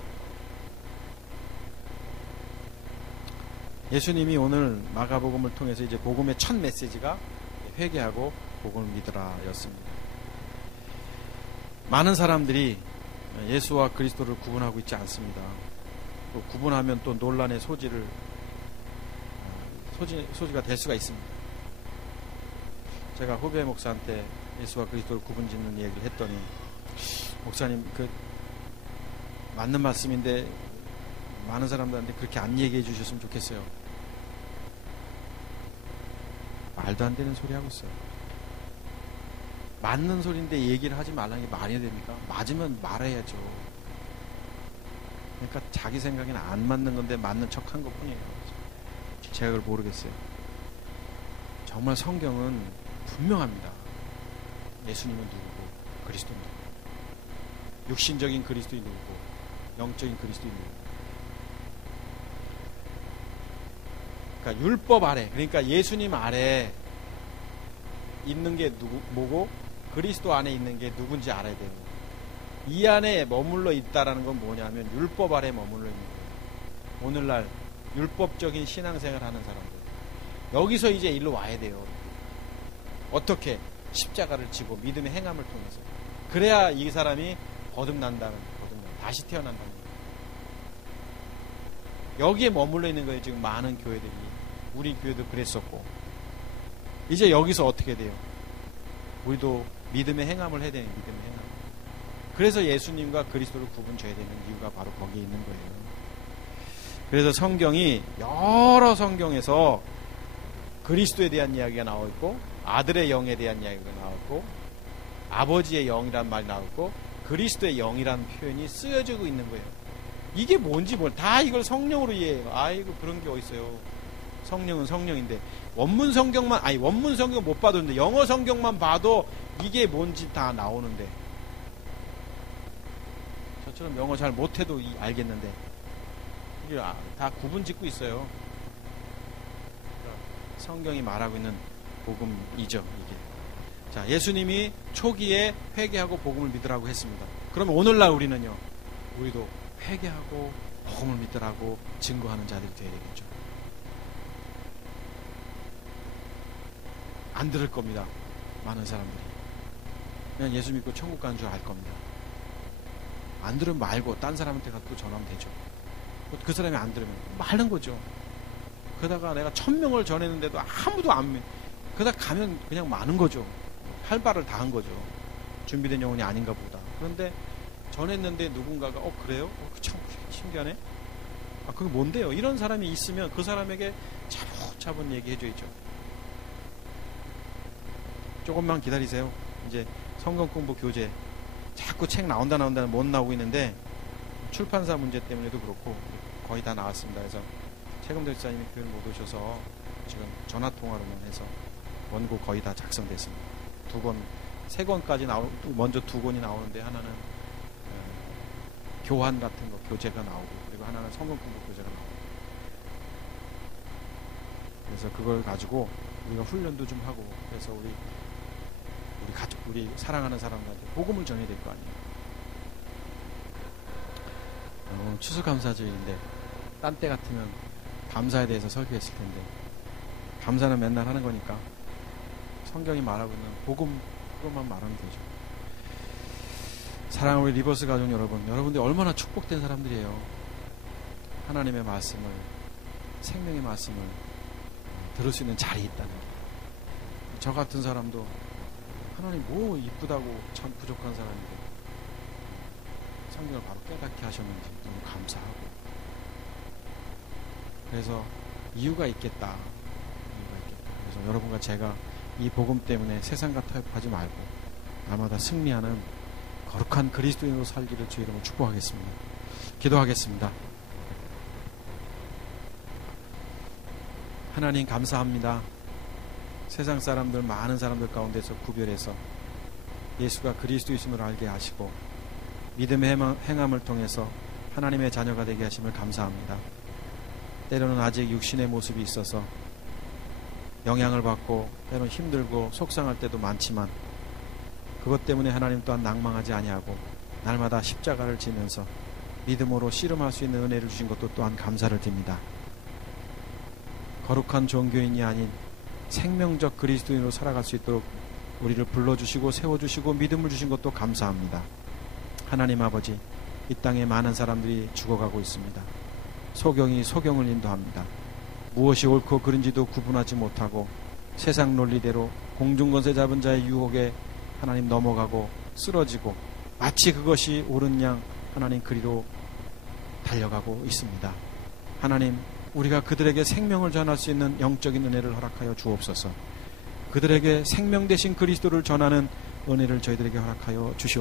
예수님이 오늘 마가복음을 통해서 이제 복음의 첫 메시지가 회개하고 복음을 믿으라였습니다. 많은 사람들이 예수와 그리스도를 구분하고 있지 않습니다. 또 구분하면 또 논란의 소지가 될 수가 있습니다. 제가 후배 목사한테 예수와 그리스도를 구분짓는 얘기를 했더니, 목사님 그 맞는 말씀인데 많은 사람들한테 그렇게 안 얘기해 주셨으면 좋겠어요. 말도 안 되는 소리 하고 있어요. 맞는 소리인데 얘기를 하지 말라는 게 말이 됩니까? 맞으면 말해야죠. 그러니까 자기 생각에는 안 맞는 건데 맞는 척한 것 뿐이에요. 제가 그걸 모르겠어요. 정말 성경은 분명합니다. 예수님은 누구고 그리스도는 누구고, 육신적인 그리스도인 누구고 영적인 그리스도인 누구고. 그러니까 율법 아래, 그러니까 예수님 아래 있는 게 뭐고 그리스도 안에 있는 게 누군지 알아야 돼요. 이 안에 머물러 있다라는 건 뭐냐면 율법 아래 머물러 있는 거예요. 오늘날 율법적인 신앙생활 하는 사람들, 여기서 이제 일로 와야 돼요. 어떻게? 십자가를 지고 믿음의 행함을 통해서. 그래야 이 사람이 거듭난다는 거거든요. 다시 태어난다는 거예요. 여기에 머물러 있는 거예요. 지금 많은 교회들이. 우리 교회도 그랬었고. 이제 여기서 어떻게 돼요? 우리도 믿음의 행함을 해야 되는 믿음의 행함. 그래서 예수님과 그리스도를 구분져야 되는 이유가 바로 거기에 있는 거예요. 그래서 성경이 여러 성경에서 그리스도에 대한 이야기가 나와 있고, 아들의 영에 대한 이야기가 나왔고, 아버지의 영이란 말이 나왔고, 그리스도의 영이라는 표현이 쓰여지고 있는 거예요. 이게 뭔지 다 이걸 성령으로 이해해요. 아이고 그런 게 어딨어요. 성령은 성령인데 원문 성경 못 봐도 되는데 영어 성경만 봐도 이게 뭔지 다 나오는데, 저처럼 영어 잘 못해도 알겠는데 이게 다 구분 짓고 있어요. 성경이 말하고 있는 복음이죠, 이게. 자, 예수님이 초기에 회개하고 복음을 믿으라고 했습니다. 그러면 오늘날 우리는요, 우리도 회개하고 복음을 믿으라고 증거하는 자들이 되어야 되겠죠. 안 들을 겁니다, 많은 사람들이. 그냥 예수 믿고 천국 가는 줄 알 겁니다. 안 들으면 말고 딴 사람한테 가서 또 전하면 되죠. 그 사람이 안 들으면 말는 거죠. 그러다가 내가 1000명을 전했는데도 아무도 안 믿. 그러다 가면 그냥 많은 거죠. 할 바를 다 한 거죠. 준비된 영혼이 아닌가 보다. 그런데 전했는데 누군가가 그래요? 참 신기하네. 그게 뭔데요? 이런 사람이 있으면 그 사람에게 차분차분 얘기해줘야죠. 조금만 기다리세요. 이제 성경 공부 교재 자꾸 책 나온다 못 나오고 있는데, 출판사 문제 때문에도 그렇고 거의 다 나왔습니다. 그래서 최금도 집사님이 교회 못 오셔서 지금 전화통화로만 해서 원고 거의 다 작성됐습니다. 3권까지 먼저 2권이 나오는데, 하나는 교환 같은 거 교재가 나오고, 그리고 하나는 성경 공부 교재가 나오고. 그래서 그걸 가지고 우리가 훈련도 좀 하고, 그래서 우리 사랑하는 사람들한테 복음을 전해야 될 거 아니에요. 추수감사절인데 딴 때 같으면 감사에 대해서 설교했을 텐데, 감사는 맨날 하는 거니까 성경이 말하고 있는 복음, 그것만 말하면 되죠. 사랑하는 우리 리버스 가족 여러분들 얼마나 축복된 사람들이에요. 하나님의 말씀을, 생명의 말씀을 들을 수 있는 자리에 있다는 게. 저 같은 사람도 하나님 이쁘다고 참 부족한 사람인데 성경을 바로 깨닫게 하셨는지 너무 감사하고. 그래서 이유가 있겠다. 그래서 여러분과 제가 이 복음 때문에 세상과 타협하지 말고 날마다 승리하는 거룩한 그리스도인으로 살기를 주 이름으로 축복하겠습니다. 기도하겠습니다. 하나님 감사합니다. 세상 사람들, 많은 사람들 가운데서 구별해서 예수가 그리스도이심을 알게 하시고 믿음의 행함을 통해서 하나님의 자녀가 되게 하심을 감사합니다. 때로는 아직 육신의 모습이 있어서 영향을 받고 때로는 힘들고 속상할 때도 많지만, 그것 때문에 하나님 또한 낭망하지 아니하고 날마다 십자가를 지면서 믿음으로 씨름할 수 있는 은혜를 주신 것도 또한 감사를 드립니다. 거룩한 종교인이 아닌 생명적 그리스도인으로 살아갈 수 있도록 우리를 불러주시고 세워주시고 믿음을 주신 것도 감사합니다. 하나님 아버지, 이 땅에 많은 사람들이 죽어가고 있습니다. 소경이 소경을 인도합니다. 무엇이 옳고 그른지도 구분하지 못하고 세상 논리대로 공중권세 잡은 자의 유혹에 하나님 넘어가고 쓰러지고, 마치 그것이 옳은 양 하나님 그리로 달려가고 있습니다. 하나님, 우리가 그들에게 생명을 전할 수 있는 영적인 은혜를 허락하여 주옵소서. 그들에게 생명 되신 그리스도를 전하는 은혜를 저희들에게 허락하여 주시옵소서.